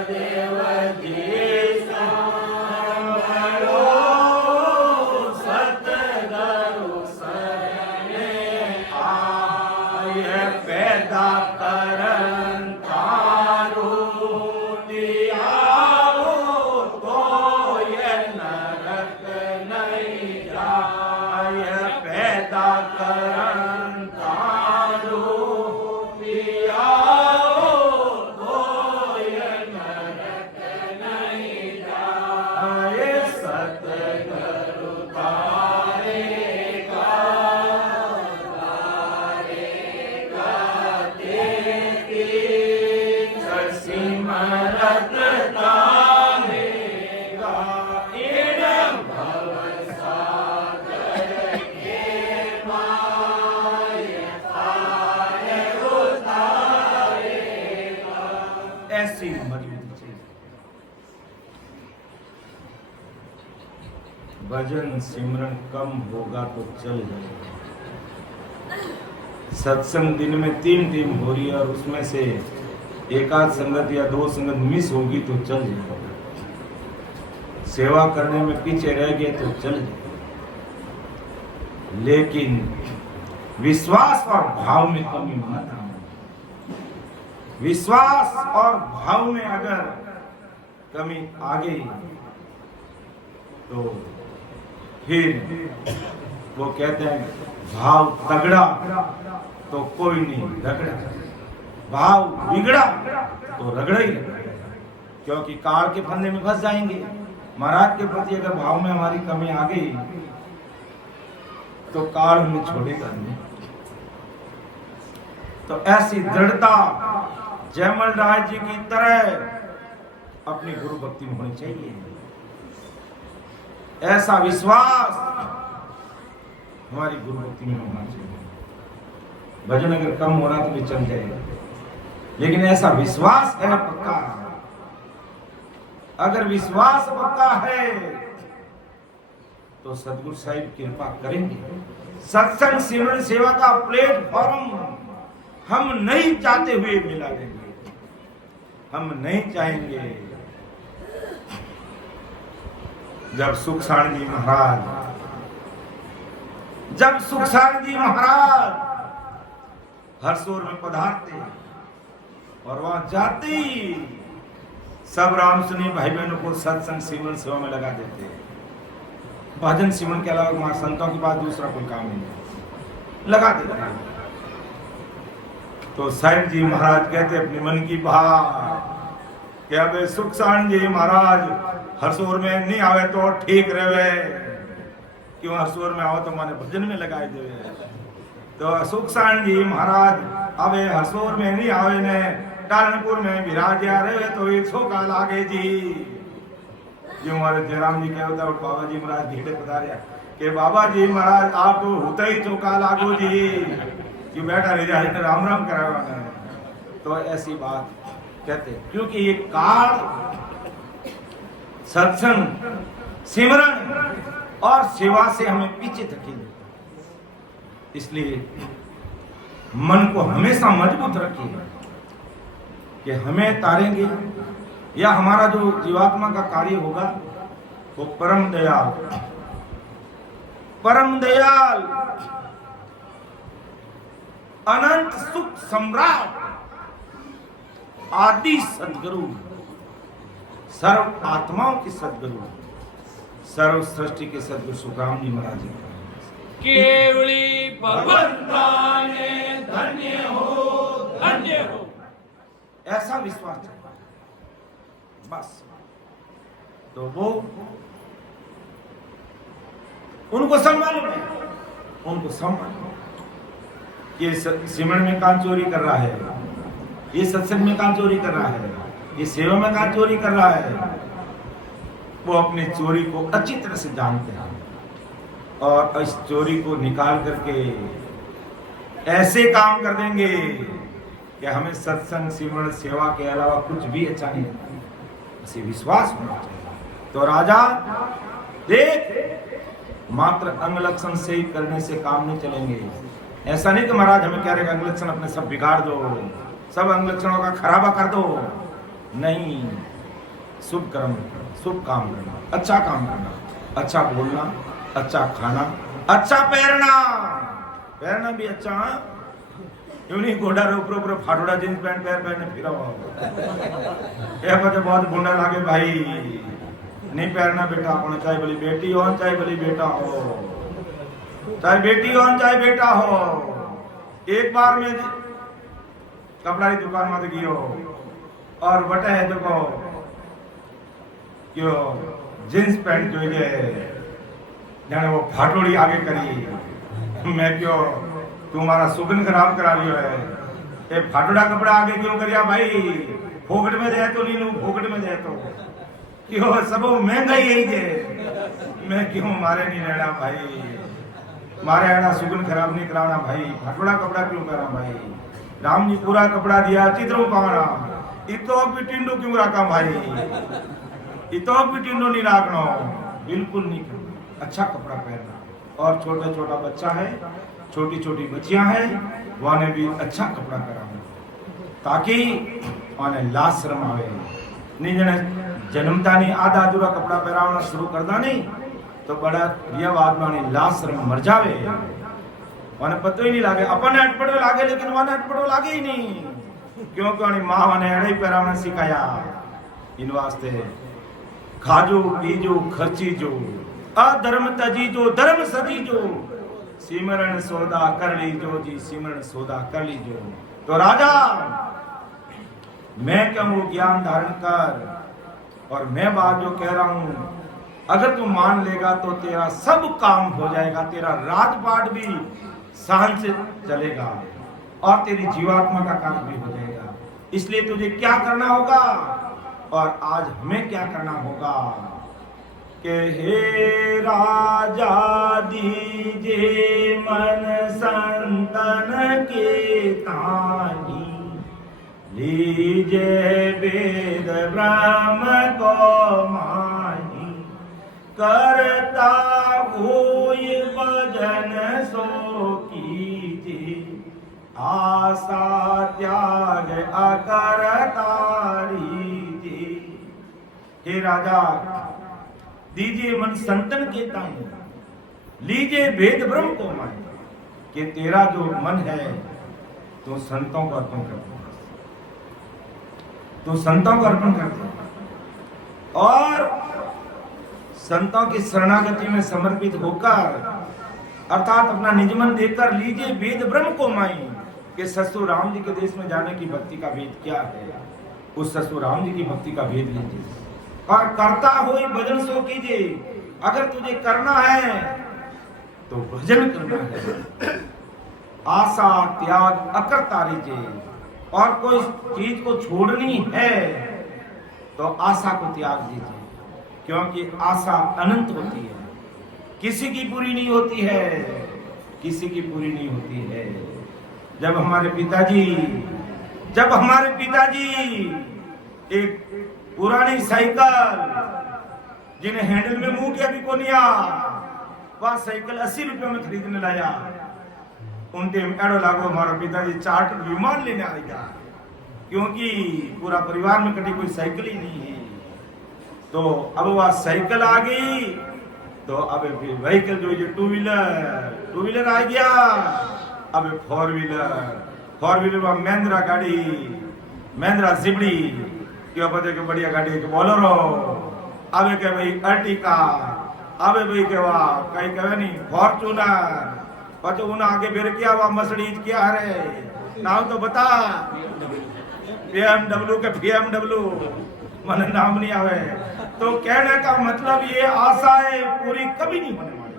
देव जी संभलो सतगुरु सरणे आए पैदा करन तारू दियाओ तो ये नरक नहीं जाए पैदा करन तारू दियाओ तो ये नरक नहीं जाए सतगुरु तारेगा तेरी सिमरत तारेगा इन भव सागर के माय पार उतारेगा। ऐसी मजबूती चाहिए। भजन सिमरन कम होगा तो चल जाएगा। सत्संग दिन में 3 टीम हो रही है और उसमें से एक आध संगत या 2 संगत मिस होगी तो चल जाएगा। सेवा करने में पीछे रह गए तो चल जाएगा। लेकिन विश्वास और भाव में कमी मत आना। विश्वास और भाव में अगर कमी आ गई तो फिर वो कहते हैं भाव तगड़ा तो कोई नहीं रगड़ा, भाव बिगड़ा तो रगड़ा ही रगड़ा, क्योंकि काल के फंदे में फंस जाएंगे। महाराज के प्रति अगर भाव में हमारी कमी आ गई तो काल हमें छोड़ेगा नहीं। तो ऐसी दृढ़ता जयमल राय जी की तरह अपनी गुरु भक्ति में होनी चाहिए। ऐसा विश्वास हमारी गुरु भक्ति में होना चाहिए। भजन अगर कम हो रहा तो भी चल जाएगा, लेकिन ऐसा विश्वास है पक्का। अगर विश्वास पक्का है तो सदगुरु साहिब कृपा करेंगे। सत्संग सिमरन सेवा का प्लेटफॉर्म हम नहीं चाहते हुए मिला देंगे। हम नहीं चाहेंगे जब सुखसाण जी महाराज हरसोर में पधारते और वहां जाते ही सब रामसुनी भाई बहनों को सत्संग सिमरन सेवा में लगा देते। भजन सिमरन के अलावा वहां संतों के पास दूसरा कोई काम नहीं लगा देते। तो साहिब जी महाराज कहते अपने मन की बात कि अब सुखसाण जी महाराज हरसोर में नहीं आवे तो ठीक रहे, क्यों हरसोर में आओ तो माने भजन में लगाए देवे। तो सुखसाण जी महाराज अबे हरसोर में नहीं आवे ने डालनपुर में विराजिया रहे तो एक शोका लागे जी। जो हमारे जयराम जी क्या होता है बाबा जी महाराज भीड़े पधारे कि बाबा जी महाराज आप तो होता ही चौका लागो जी कि बैठा रह जाए राम राम करावाना है। तो ऐसी बात कहते क्योंकि ये काल सत्संग सिमरन और सेवा से हमें पीछे धकेल देता। इसलिए मन को हमेशा मजबूत रखिए कि हमें तारेंगे या हमारा जो जीवात्मा का कार्य होगा वो परम दयाल अनंत सुख सम्राट आदि सद्गुरु, सर्व आत्माओं के सद्गुरु, सर्व सृष्टि के सद्गुरु सुखराम जी महाराज जी केवली भगवंताने धन्य हो ऐसा विश्वास चाहिए बस। तो वो उनको सम्मान ये सिमरन में काम चोरी कर रहा है, ये सत्संग में काम चोरी कर रहा है, ये सेवा में काम चोरी कर रहा है। वो अपनी चोरी को अच्छी तरह से जानते हैं और इस चोरी को निकाल करके ऐसे काम कर देंगे कि हमें सत्संग सिमरन सेवा के अलावा कुछ भी अच्छा नहीं लगता। इसे विश्वास होना चाहिए। तो राजा देख मात्र अंग लक्षण से ही करने से काम नहीं चलेंगे। ऐसा नहीं कि महाराज हमें कह रहे अंग लक्षण अपने सब बिगाड़ दो, सब अंग लक्षणों का खराबा कर दो। नहीं, शुभ कर्म, शुभ काम करना, अच्छा काम करना, अच्छा बोलना, अच्छा खाना, अच्छा पहनना भी अच्छा। यूं नहीं गोडा रे ऊपर फाटोड़ा जींस पैंट पहने फिरो ये बच्चे बहुत गुंडा लागे भाई। नहीं पहनना बेटा अपने, चाहे भली बेटी हो चाहे भली बेटा हो, चाहे बेटी हो चाहे बेटा हो। एक बार में कपड़ा की दुकान में गयो और बटे है देखो क्यों जींस पैंट जो जाने वो फाटोड़ी आगे करी। मैं क्यों तुम्हारा सुगंध खराब करा लियो है, ये फाटोड़ा कपड़ा आगे क्यों करिया भाई? फोकट में दे तो नहीं लू, फोकट में दे तो क्यों सब महंगाई यही दे। मैं क्यों मारे नहीं रहना भाई, मारे रहना सुगंध खराब नहीं कराना भाई, फाटोड़ा कपड़ा क्यों करा भाई? राम जी पूरा कपड़ा दिया चित्रों पाना, इतो भी टिंडो क्यों रखा भाई? इतो भी टिंडो नहीं रखना, बिल्कुल नहीं करना। अच्छा कपड़ा पहनना। और छोटा छोटा बच्चा है, छोटी छोटी बच्चियां हैं, उन्हें भी अच्छा कपड़ा कराना ताकि उन्हें लाज शर्म आवे नहीं। जने जन्मता नहीं आधा अधूरा कपड़ा पहरावना शुरू करदा नहीं तो बड़ा यह आदमी लाज शर्म मर जावे। उन्हें पता ही नहीं लागे, अपन अटपटो लागे लेकिन उन्हें अटपटो लागे ही नहीं क्योंकि उन्हें माँ ने अड़े पहरावना सिखाया। इन वास्ते खाजो पीजो खर्चीजो, अधर्म तजीजो धर्म सजीजो, सिमरण सौदा कर लीजो जी, सिमरण सौदा कर लीजो। तो राजा मैं कहूँ ज्ञान धारण कर, और मैं बात जो कह रहा हूं अगर तू मान लेगा तो तेरा सब काम हो जाएगा, तेरा राजपाट भी सहन से चलेगा और तेरी जीवात्मा का काम भी हो जाएगा। इसलिए तुझे क्या करना होगा और आज हमें क्या करना होगा कि हे राजा दीजे मन संतन के तानी, लीजे वेद ब्रह्म को मानी, करता हुई भजन सो कीजिए, आशा त्याग अकरतारी जी। हे राजा दीजिए मन संतन के तानी, लीजिए वेद ब्रह्म को माने। कि तेरा जो मन है तो संतों को अर्पण कर दो, तो संतों को अर्पण कर दो और संतों की शरणागति में समर्पित होकर अर्थात अपना निज मन देकर लीजिए वेद ब्रह्म को माई। कि ससुर राम जी के देश में जाने की भक्ति का भेद क्या है, उस ससुर राम जी की भक्ति का भेद लीजिए और करता हुए भजन सो कीजिए। अगर तुझे करना है तो भजन करना है, आशा त्याग अकरता लीजिए। और कोई चीज को छोड़नी है तो आशा को त्याग दीजिए, क्योंकि आशा अनंत होती है, किसी की पूरी नहीं होती है, किसी की पूरी नहीं होती है। जब हमारे पिताजी एक पुरानी साइकिल जिन्हें हैंडल में मुंह किया भी कोनिया, वह साइकिल 80 रुपए में खरीदने लाया। उनके एड़ो लागो हमारा पिताजी चार्टर विमान लेने आएगा, क्योंकि पूरा परिवार में कभी कोई साइकिल ही नहीं है। तो अब वह साइकिल आ गई तो अब व्हीकल जो ये टू व्हीलर आ गया, अब फोर व्हीलर में महिंद्रा गाड़ी, महिंद्रा जिबड़ी क्यों पता के बढ़िया गाड़ी के बोलेरो, अब के भाई अर्टिका, अब भाई के वाह कहीं कहे नहीं फॉर्चूनर, पचो उन आगे बेर किया हुआ मर्सिडीज क्या है नाम तो बता, BMW के BMW मन नाम नहीं आवे। तो कहने का मतलब ये आशाएं पूरी कभी नहीं होने वाली।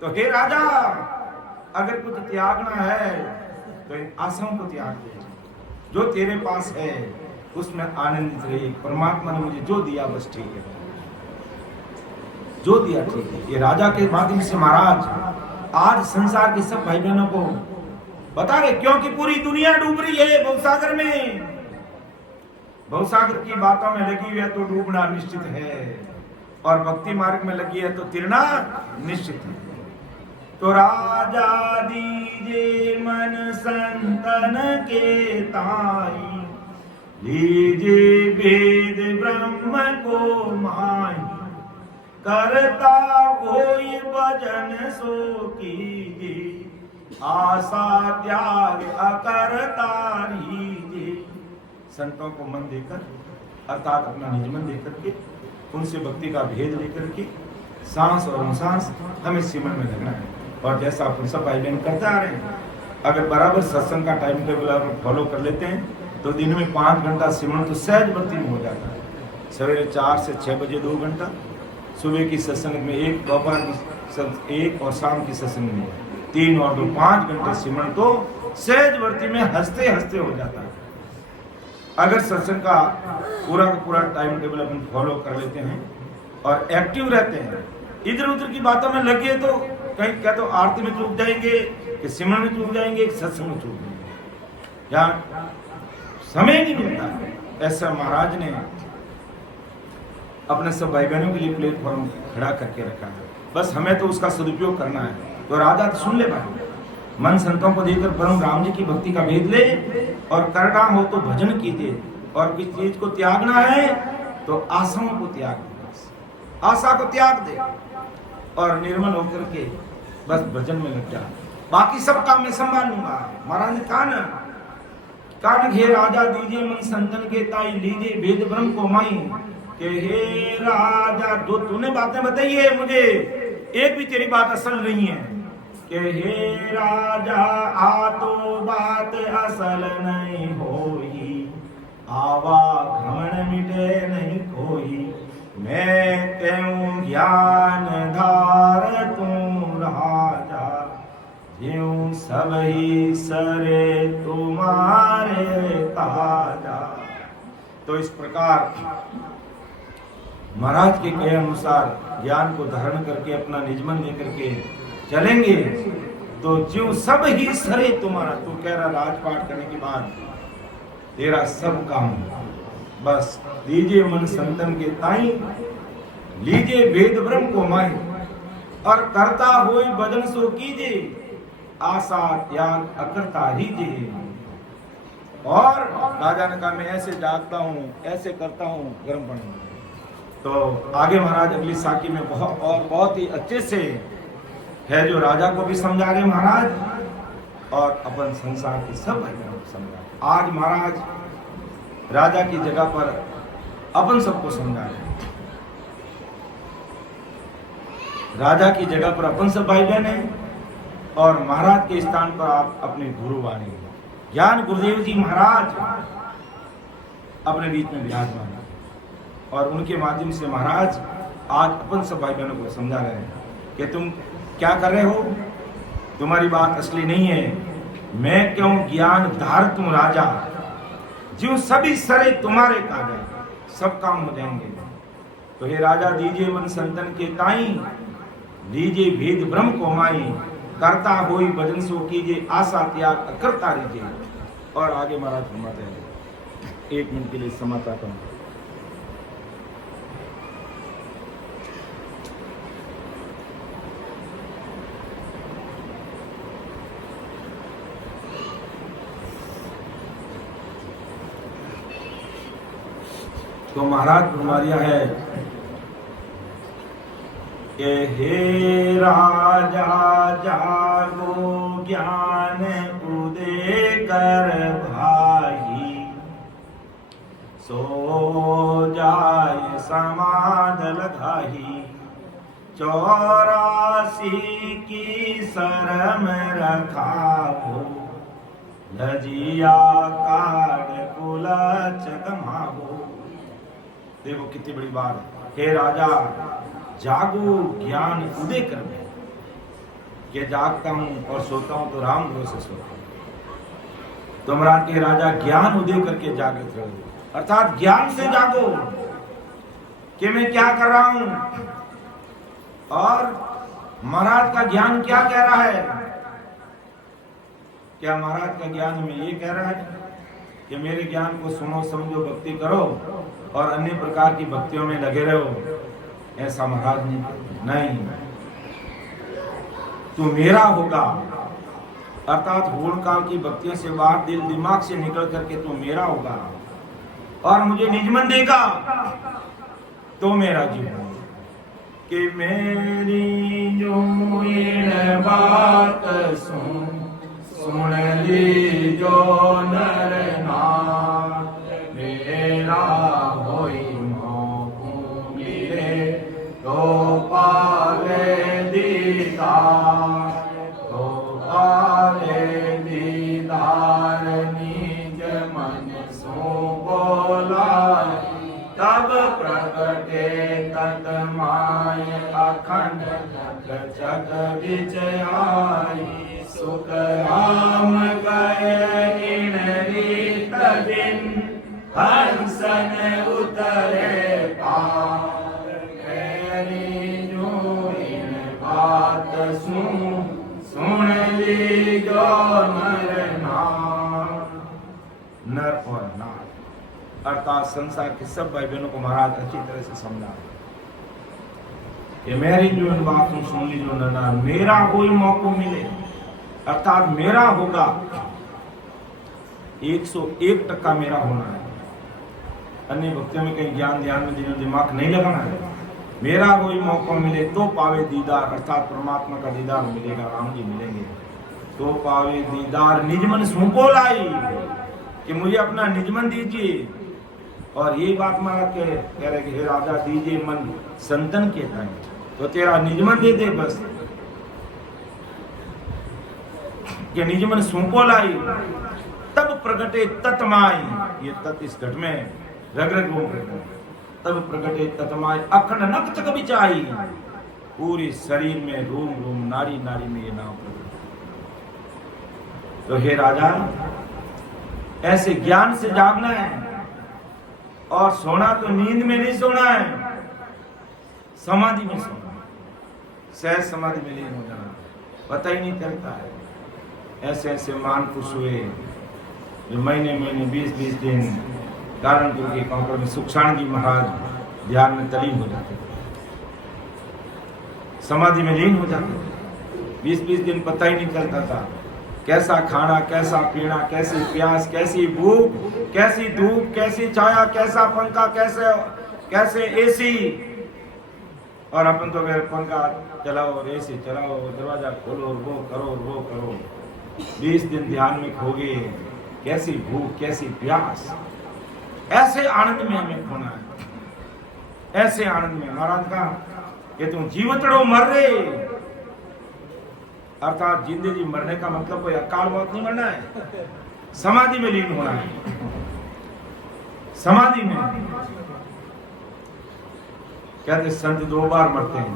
तो हे राजा अगर कुछ त्यागना है तो इन आशाओं को त्याग दे, जो तेरे पास है उसमें आनंदित रहिए। परमात्मा ने मुझे जो दिया बस ठीक है, जो दिया ठीक है। ये राजा के माध्यम से महाराज आज संसार के सब भाई बहनों को बता रहे, क्योंकि पूरी दुनिया डूब रही है भवसागर में। भवसागर की बातों में लगी हुई है तो डूबना निश्चित है, और भक्ति मार्ग में लगी है तो तिरना निश्चित है। तो राजा दीजे मन संतन के ताई, लीजे वेद ब्रह्म को माय, करता कोई भजन सो कीजे, आशा त्याग अकरता रीजे। संतों को मन देकर अर्थात अपना निज मन देकर के उनसे भक्ति का भेद लेकर के सांस और अनुसांस हमें सिमरन में लगना है। और जैसा अपन सब भाई बहन करते आ रहे हैं, अगर बराबर सत्संग का टाइम टेबल फॉलो कर लेते हैं तो दिन में 5 घंटा सिमरन तो सहज भक्ति में हो जाता है। सवेरे 4 से 6 बजे 2 घंटा, सुबह की सत्संग में 1, दोपहर की 1 और शाम की सत्संग में 3 और 2 5 घंटे सिमरन तो सहज भक्ति में हंसते हंसते हो जाता है। अगर सत्संग का पूरा का पूरा टाइम टेबल अपन फॉलो कर लेते हैं और एक्टिव रहते हैं, इधर उधर की बातों में लगे तो कहीं क्या तो आरती में चूक जाएंगे, कि सिमरन में चूक जाएंगे, कि सत्संग में चूक जाएंगे, या समय नहीं मिलता। ऐसा महाराज ने अपने सब भाई बहनों के लिए प्लेटफॉर्म खड़ा करके रखा है, बस हमें तो उसका सदुपयोग करना है। तो राजा तो सुन ले भाई, मन संतों को देकर परम राम जी की भक्ति का भेद ले, और करना हो तो भजन कीजिए, और किस चीज को त्यागना है तो आशाओं को त्याग दे, आशा को त्याग दे और निर्मल होकर के बस भजन में लग जा, बाकी सब काम मैं संभाल लूंगा। महाराज कान घे राजा दीजिए मन संतन के ताई, लीजिए भेद ब्रह्म को माई, के हे राजा जो तूने बातें बताई है मुझे एक भी तेरी बात असल नहीं है, के हे राजा आ तो बात असल नहीं होई, आवा घमंड मिटे नहीं कोई, मैं तेऊं ज्ञान धार तू राजा, ज्यों सब ही सरे तुम्हारे ताजा। तो इस प्रकार महाराज के कहे अनुसार ज्ञान को धारण करके अपना निजमन लेकर के चलेंगे तो ज्यों सब ही सरे तुम्हारा। तू कह रहा राजपाट करने के बाद तेरा सब काम, बस लीजिए मन संतन के ताई, लीजिए वेद ब्रह्म को माई, और करता होई भजन सो कीजिए, आशा त्याग अकरता रीजिए। और राजा ने कहा मैं ऐसे जागता हूँ, ऐसे करता हूँ गर्म पानी। तो आगे महाराज अगली साखी में बहुत ही अच्छे से है जो राजा को भी समझा रहे महाराज, और अपन संसार के सब भाइयों को समझा रहे। आज महाराज राजा की जगह पर अपन सबको समझा रहे, राजा की जगह पर अपन सब भाई बहन हैं, और महाराज के स्थान पर आप अपने गुरु वाणी ज्ञान गुरुदेव जी महाराज अपने बीच में विराजमान हैं, और उनके माध्यम से महाराज आज अपन सब भाई बहनों को समझा रहे हैं कि तुम क्या कर रहे हो, तुम्हारी बात असली नहीं है, मैं क्यों ज्ञान धार तुम राजा, जो सभी सरे तुम्हारे काजा, सब काम हो जाएंगे। तो हे राजा दीजिए मन संतन के ताई, लीजिए भेद ब्रह्म को माई, करता होई भजन सो कीजिए, आशा त्याग अकरता रीजिए। और आगे महाराज फरमाते हैं, 1 मिनट के लिए समाता हूँ। तो महाराज फरमाया है कि हे राजा जागो ज्ञान उदय कर भाई, सो जाय समाध लगाही, 84 की शरम रखाओ, लजिया काट कुलच गमाओ। देखो कितनी बड़ी बात है, हे राजा जागो ज्ञान उदय कर दे। ये जागता हूं और सोता हूं तो राम भरोसे सोता हूं। तुम्हारा के राजा ज्ञान उदय करके जागृत रहो, अर्थात ज्ञान से जागो कि मैं क्या कर रहा हूं। और महाराज का ज्ञान क्या कह रहा है, क्या महाराज का ज्ञान हमें ये कह रहा है कि मेरे ज्ञान को सुनो समझो भक्ति करो और अन्य प्रकार की भक्तियों में लगे रहो, ऐसा महाराज नहीं। तू मेरा होगा, अर्थात होड़ काल की भक्तियों से बाहर दिल दिमाग से निकल करके तू मेरा होगा। और मुझे निजमन देगा तो मेरा जीवन कि मेरी जो इन बात सुन ली जो नर नाथ मेरा होई मोह मिले तो पाले दीदार तो पाले दीदार निज मन सो बोला तब प्रगटे तत माय अखंड जग विजयाई सुख राम गए इन रीत दिन हंसन उतरे पार मेरी जो इन बात सुन ली जो नर नार नर और नार अर्थात संसार के सब भाई बहनों को महाराज अच्छी तरह से समझा कि मेरी जो इन बातों सुन ली जो नर मेरा कोई मौका मिले अर्थात मेरा होगा 101% मेरा होना है। अन्य भक्तियों में कहीं ज्ञान ध्यान में जिन्हें दिमाग नहीं लगाना है। मेरा कोई मौका मिले तो पावे दीदार अर्थात परमात्मा का दीदार मिलेगा राम जी मिलेंगे तो पावे दीदार निजमन सुपो लाई कि मुझे अपना निजमन दीजिए। और ये बात महाराज कह रहे कि हे राजा दीजिए मन संतन के था तो तेरा निजमन दे दे बस कि निजमन सुपो लाई तब प्रगटे तत्माई ये तत् इस घट में रग रग तब प्रगटे तत्माई अखंड नक तक बिचाई पूरे शरीर में रूम रूम नारी नारी में ये नाम प्रकट। तो हे राजा ऐसे ज्ञान से जागना है और सोना तो नींद में नहीं सोना है समाधि में सोना सहज समाधि में लीन हो जाना पता ही नहीं चलता है। ऐसे ऐसे महापुरुष हुए जो महीने महीने 20-20 दिन कारणपुर के कांकड़ में सुखसाण जी महाराज ध्यान में तलीन हो जाते थे समाधि में लीन हो जाते थे 20-20 दिन पता ही नहीं चलता था कैसा खाना कैसा पीना कैसी प्यास कैसी भूख कैसी धूप कैसी छाया कैसा पंखा कैसे कैसे एसी और अपन तो अगर पंखा चलाओ और एसी चलाओ दरवाजा खोलो और वो करो 20 दिन ध्यान में खो गए कैसी भूख कैसी प्यास ऐसे आनंद में हमें खोना है। ऐसे आनंद में महाराज का कि तुम जीवतड़ो मर रहे अर्थात जिंदगी मरने का मतलब कोई अकाल मौत नहीं मरना है समाधि में लीन होना है। समाधि में कहते संत 2 बार मरते हैं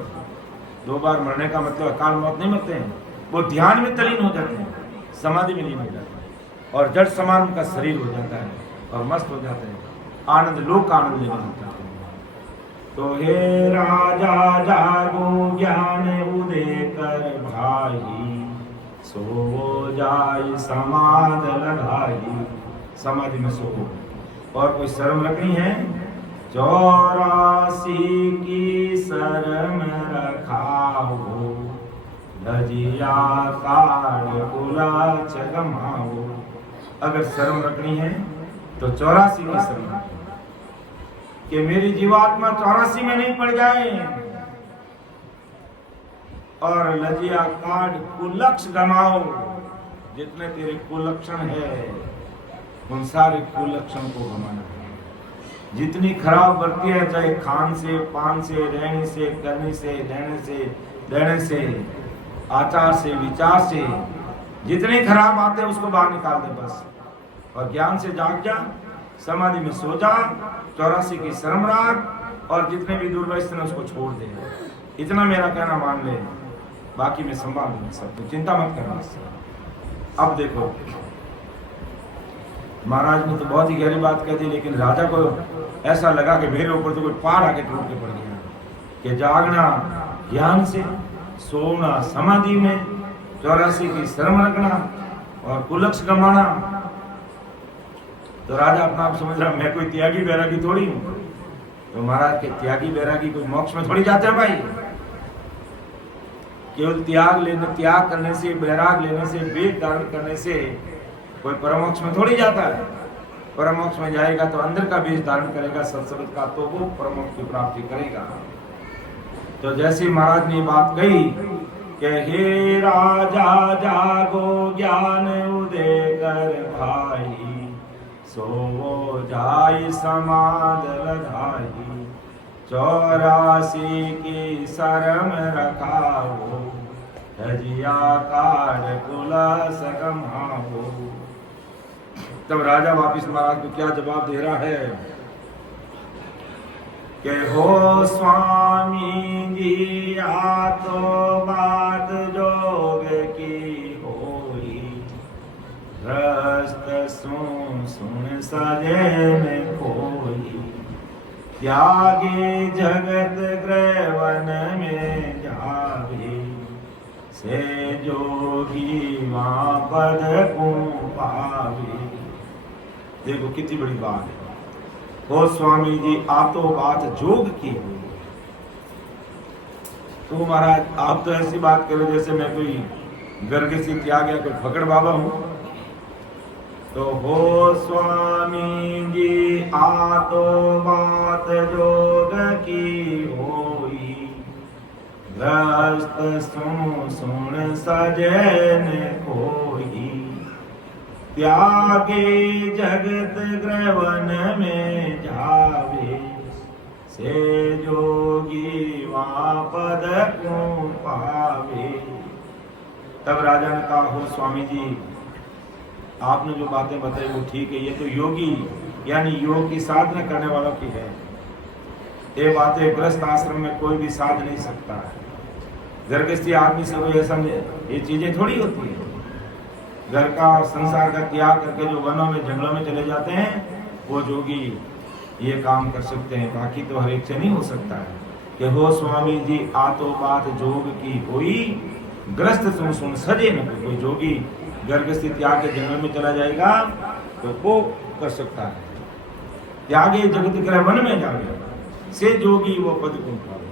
2 बार मरने का मतलब अकाल मौत नहीं मरते हैं वो ध्यान में तलीन हो जाते हैं समाधि में लीन हो जाते हैं और जड़ समान उनका शरीर हो जाता है और मस्त हो जाते हैं आनंद लोक आनंद लेने लगते हैं। तो हे राजा जागो ज्ञान उदय कर भाई सो जाय समाध लगाई समाधि में सो और कोई शर्म रखनी है 84 की शर्म रखाओ लजिया काल कुला चगमाओ अगर शर्म रखनी है तो 84 की शर्म कि मेरी जीवात्मा 84 में नहीं पड़ जाए और लजिया काट कुलक्ष गमाओ जितने तेरे कुलक्षण है उन सारे कुलक्षण को गमाना है। जितनी खराब बरती है चाहे खान से पान से रहने से करने से लेने से देने से आचार से विचार से जितने खराब आते हैं उसको बाहर निकाल दे बस और ज्ञान से जाग जा समाधि में सो जा 84 की शर्म राख और जितने भी दुर्व्यसन उसको छोड़ दे। इतना मेरा कहना मान ले बाकी मैं संभाल नहीं सकता चिंता मत करना। अब देखो महाराज ने तो बहुत ही गहरी बात कह दी लेकिन राजा को ऐसा लगा कि मेरे ऊपर तो कोई पहाड़ आके टूट के पड़ गया कि जागना ज्ञान से सोना समाधि में 84 की शर्म रखना और कुलक्ष कमाना। तो राजा अपना आप समझ रहा मैं कोई त्यागी बैरागी थोड़ी हूँ। तो महाराज के त्यागी बैरागी कोई मोक्ष में थोड़ी जाते हैं भाई। केवल त्याग करने से बैराग लेने से वेद धारण करने से कोई परमोक्ष में थोड़ी जाता है। परम मोक्ष में जाएगा तो अंदर का बीज धारण करेगा सत्संग का, तो वो परम मोक्ष की प्राप्ति करेगा। तो जैसी महाराज ने बात कही कि हे राजा जागो ज्ञान उदय कर भाई, सो जाय समाध लधाई, 84 की शरम रखाओ, तजिया कार कुला सकमाओ। तब राजा वापिस महाराज को क्या जवाब दे रहा है कि हो स्वामी जी आ तो बात जोग की होई, रस्त सुन सजे में कोई, त्यागे जगत ग्रहवन में जावे, से जोगी वहाँ पद को पावे। देखो कितनी बड़ी बात है। ओ स्वामी जी आप तो बात जोग की हुई, तो महाराज आप तो ऐसी बात करो जैसे मैं कोई गर्ग से त्याग या कोई फकड़ बाबा हूं। तो हो स्वामी जी आ तो बात जोग की होई, ग्रस्त सुन सजन कोई, त्यागे जगत ग्रहवन में जावे, से जोगी वहाँ पद को पावे। तब राजा ने कहा हो स्वामी जी आपने जो बातें बताई वो ठीक है, ये तो योगी यानी योग की साधना करने वालों की है। ये बातें गृहस्थ आश्रम में कोई भी साध नहीं सकता है। गर्गस्थी आदमी से कोई ऐसा ये चीजें थोड़ी होती है। घर का और संसार का त्याग करके जो वनों में जंगलों में चले जाते हैं वो जोगी ये काम कर सकते हैं, बाकी तो हर एक से नहीं हो सकता है। कि हो स्वामी जी आ तो बात जोग की होई, ग्रस्त सुन सजे न कोई। जोगी गर्गस्थी त्याग के जंगल में चला जाएगा तो वो कर सकता है। त्यागे जगत ग्रह वन में जावे, से जोगी वो पद को पावे।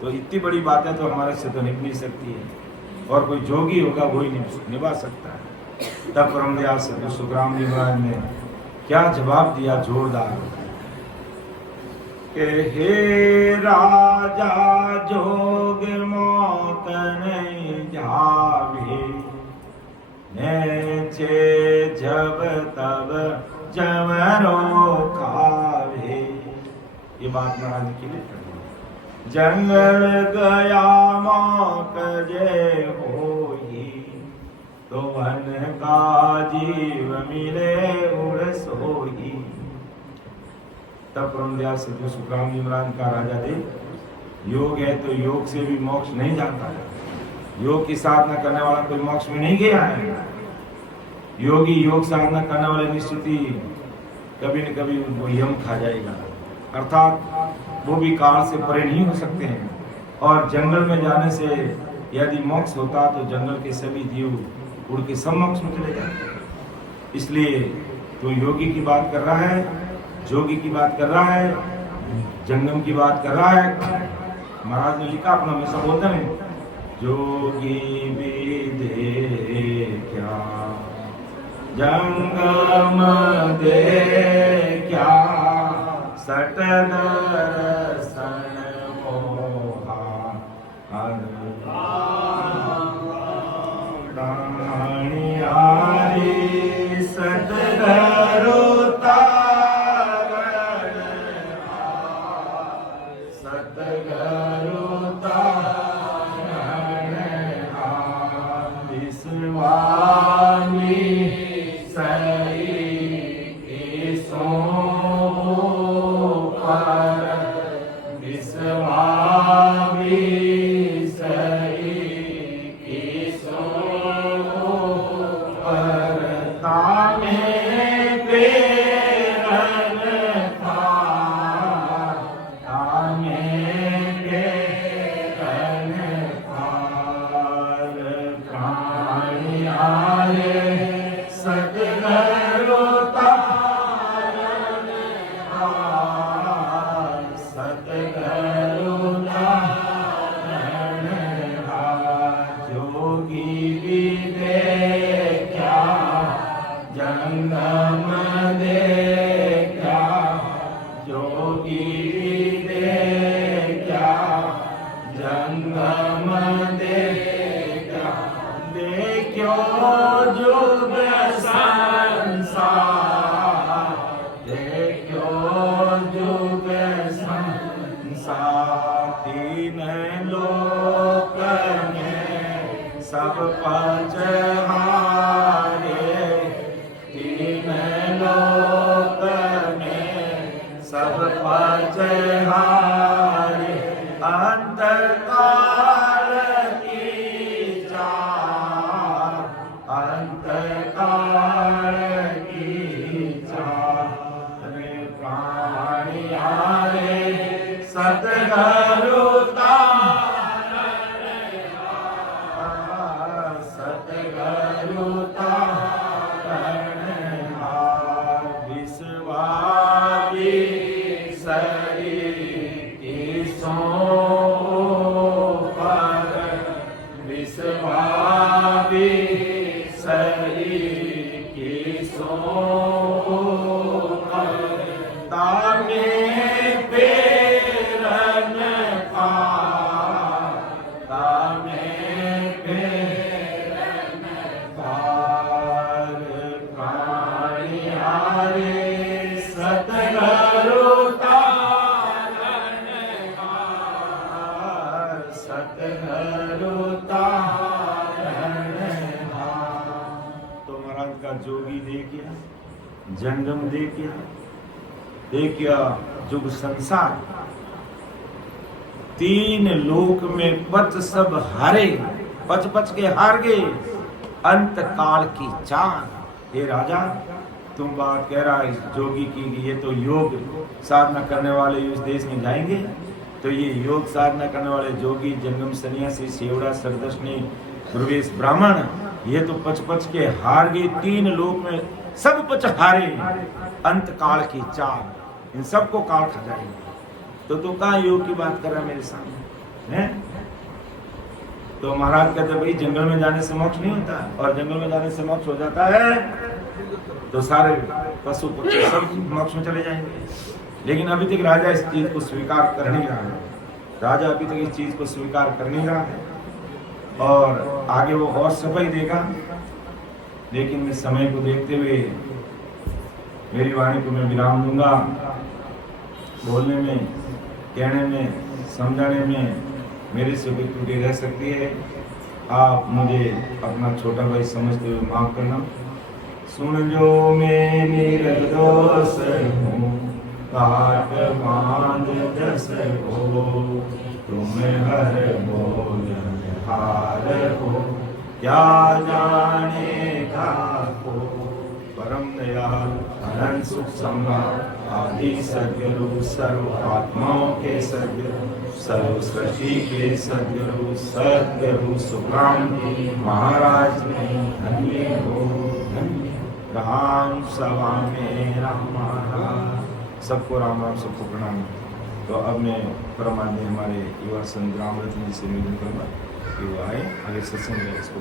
तो इतनी बड़ी बातें तो हमारे से तो निभ नहीं सकती है, और कोई जोगी होगा वही निभा सकता है। तब परम दयाल सद्गुरु सुखराम जी महाराज ने क्या जवाब दिया जोरदार कि हे राजा जोग मौत नहीं जावे, नेचे जब तब जमरो खावे। ये बात महाराज ने की नहीं। जंगल गया मौत जय होई, तो वन का जीव मिले उड़ सोई। तब परम दयाल सद्गुरु सुखराम जी महाराज का राजा देव योग है तो योग से भी मोक्ष नहीं जाता है। योग की साधना करने वाला कोई मोक्ष में नहीं गया है। योगी योग साधना करने वाले निश्चित ही कभी न कभी वो यम खा जाएगा, अर्थात वो भी काल से परे नहीं हो सकते हैं। और जंगल में जाने से यदि मोक्ष होता तो जंगल के सभी जीव उड़ के सब मोक्ष में चले जाते। इसलिए तो योगी की बात कर रहा है, जोगी की बात कर रहा है, जंगम की बात कर रहा है। महाराज ने लिखा अपना में संबोधन है, जोगी विदे क्या जंगम दे क्या, सट दर्शन मोहा अनुराणी सतगरु तारण, सतगरु तारण विश्वामी सही सो पर, विश्वामी सही सो पर, तामे पेरन था, तामे पेरन थार, प्राणी आले सतगरु तारण हार, सतगरु तारण हार। जोगी विदे क्या जंगम दे काल की चार प्राणियारे सतगुरु सतगुरु विश्वादी शरीर सो विश्वादी शरीर की सो तामे पेरन का तामे पेरन पार प्राणियारे सतगुरु सतगुरु तो महाराज का जोगी देखिया, जंगम देखिया जुग संसार, तीन लोक में पच सब हारे, पच के हार गए, अंत काल की चार। हे राजा, तुम बात कह रहा है जोगी की, ये तो योग साधना करने वाले इस देश में जाएंगे, तो ये योग साधना करने वाले जोगी, जंगम सन्यासी, सेवड़ा, सरदर्शनी, प्रवेश ब्राह्मण, ये तो पच के हार गए, तीन लोक में सब पच हारे, अंत काल की चार, इन सबको काल खा जाएंगे। तो तू कहाँ योग की बात कर रहा है मेरे सामने है? तो महाराज कहते भाई जंगल में जाने से मोक्ष नहीं होता, और जंगल में जाने से मोक्ष हो जाता है तो सारे पशु पक्षी सब मोक्ष में चले जाएंगे। लेकिन अभी तक राजा इस चीज को स्वीकार कर नहीं रहा है, राजा अभी तक इस चीज को स्वीकार कर नहीं रहा है, और आगे वो और सफाई देगा। लेकिन मैं समय को देखते हुए मेरी वाणी को मैं विराम दूंगा। बोलने में, कहने में, समझाने में मेरे से कोई त्रुटि रह सकती है, आप मुझे अपना छोटा भाई समझते हुए माफ करना। सुन जो मैं निर्दोष हूँ, काट बांध जस हो, तुम हर बोल हार हो, क्या जानेगा को। परम दयाल अनंत सुख सम्राट आदि सद्गुरु, सर्व आत्माओं के सद्गुरु, सर्व सृष्टि के सद्गुरु, सद्गुरु सुखराम जी महाराज में धन्य हो, धन्य राम सभा में राम महाराज। सबको राम राम, सबको प्रणाम। तो अब मैं परमात्मा हमारे युवा संत राम रत्न जी से निवेदन करूँगा कि वो आए आगे सत्संग में इसको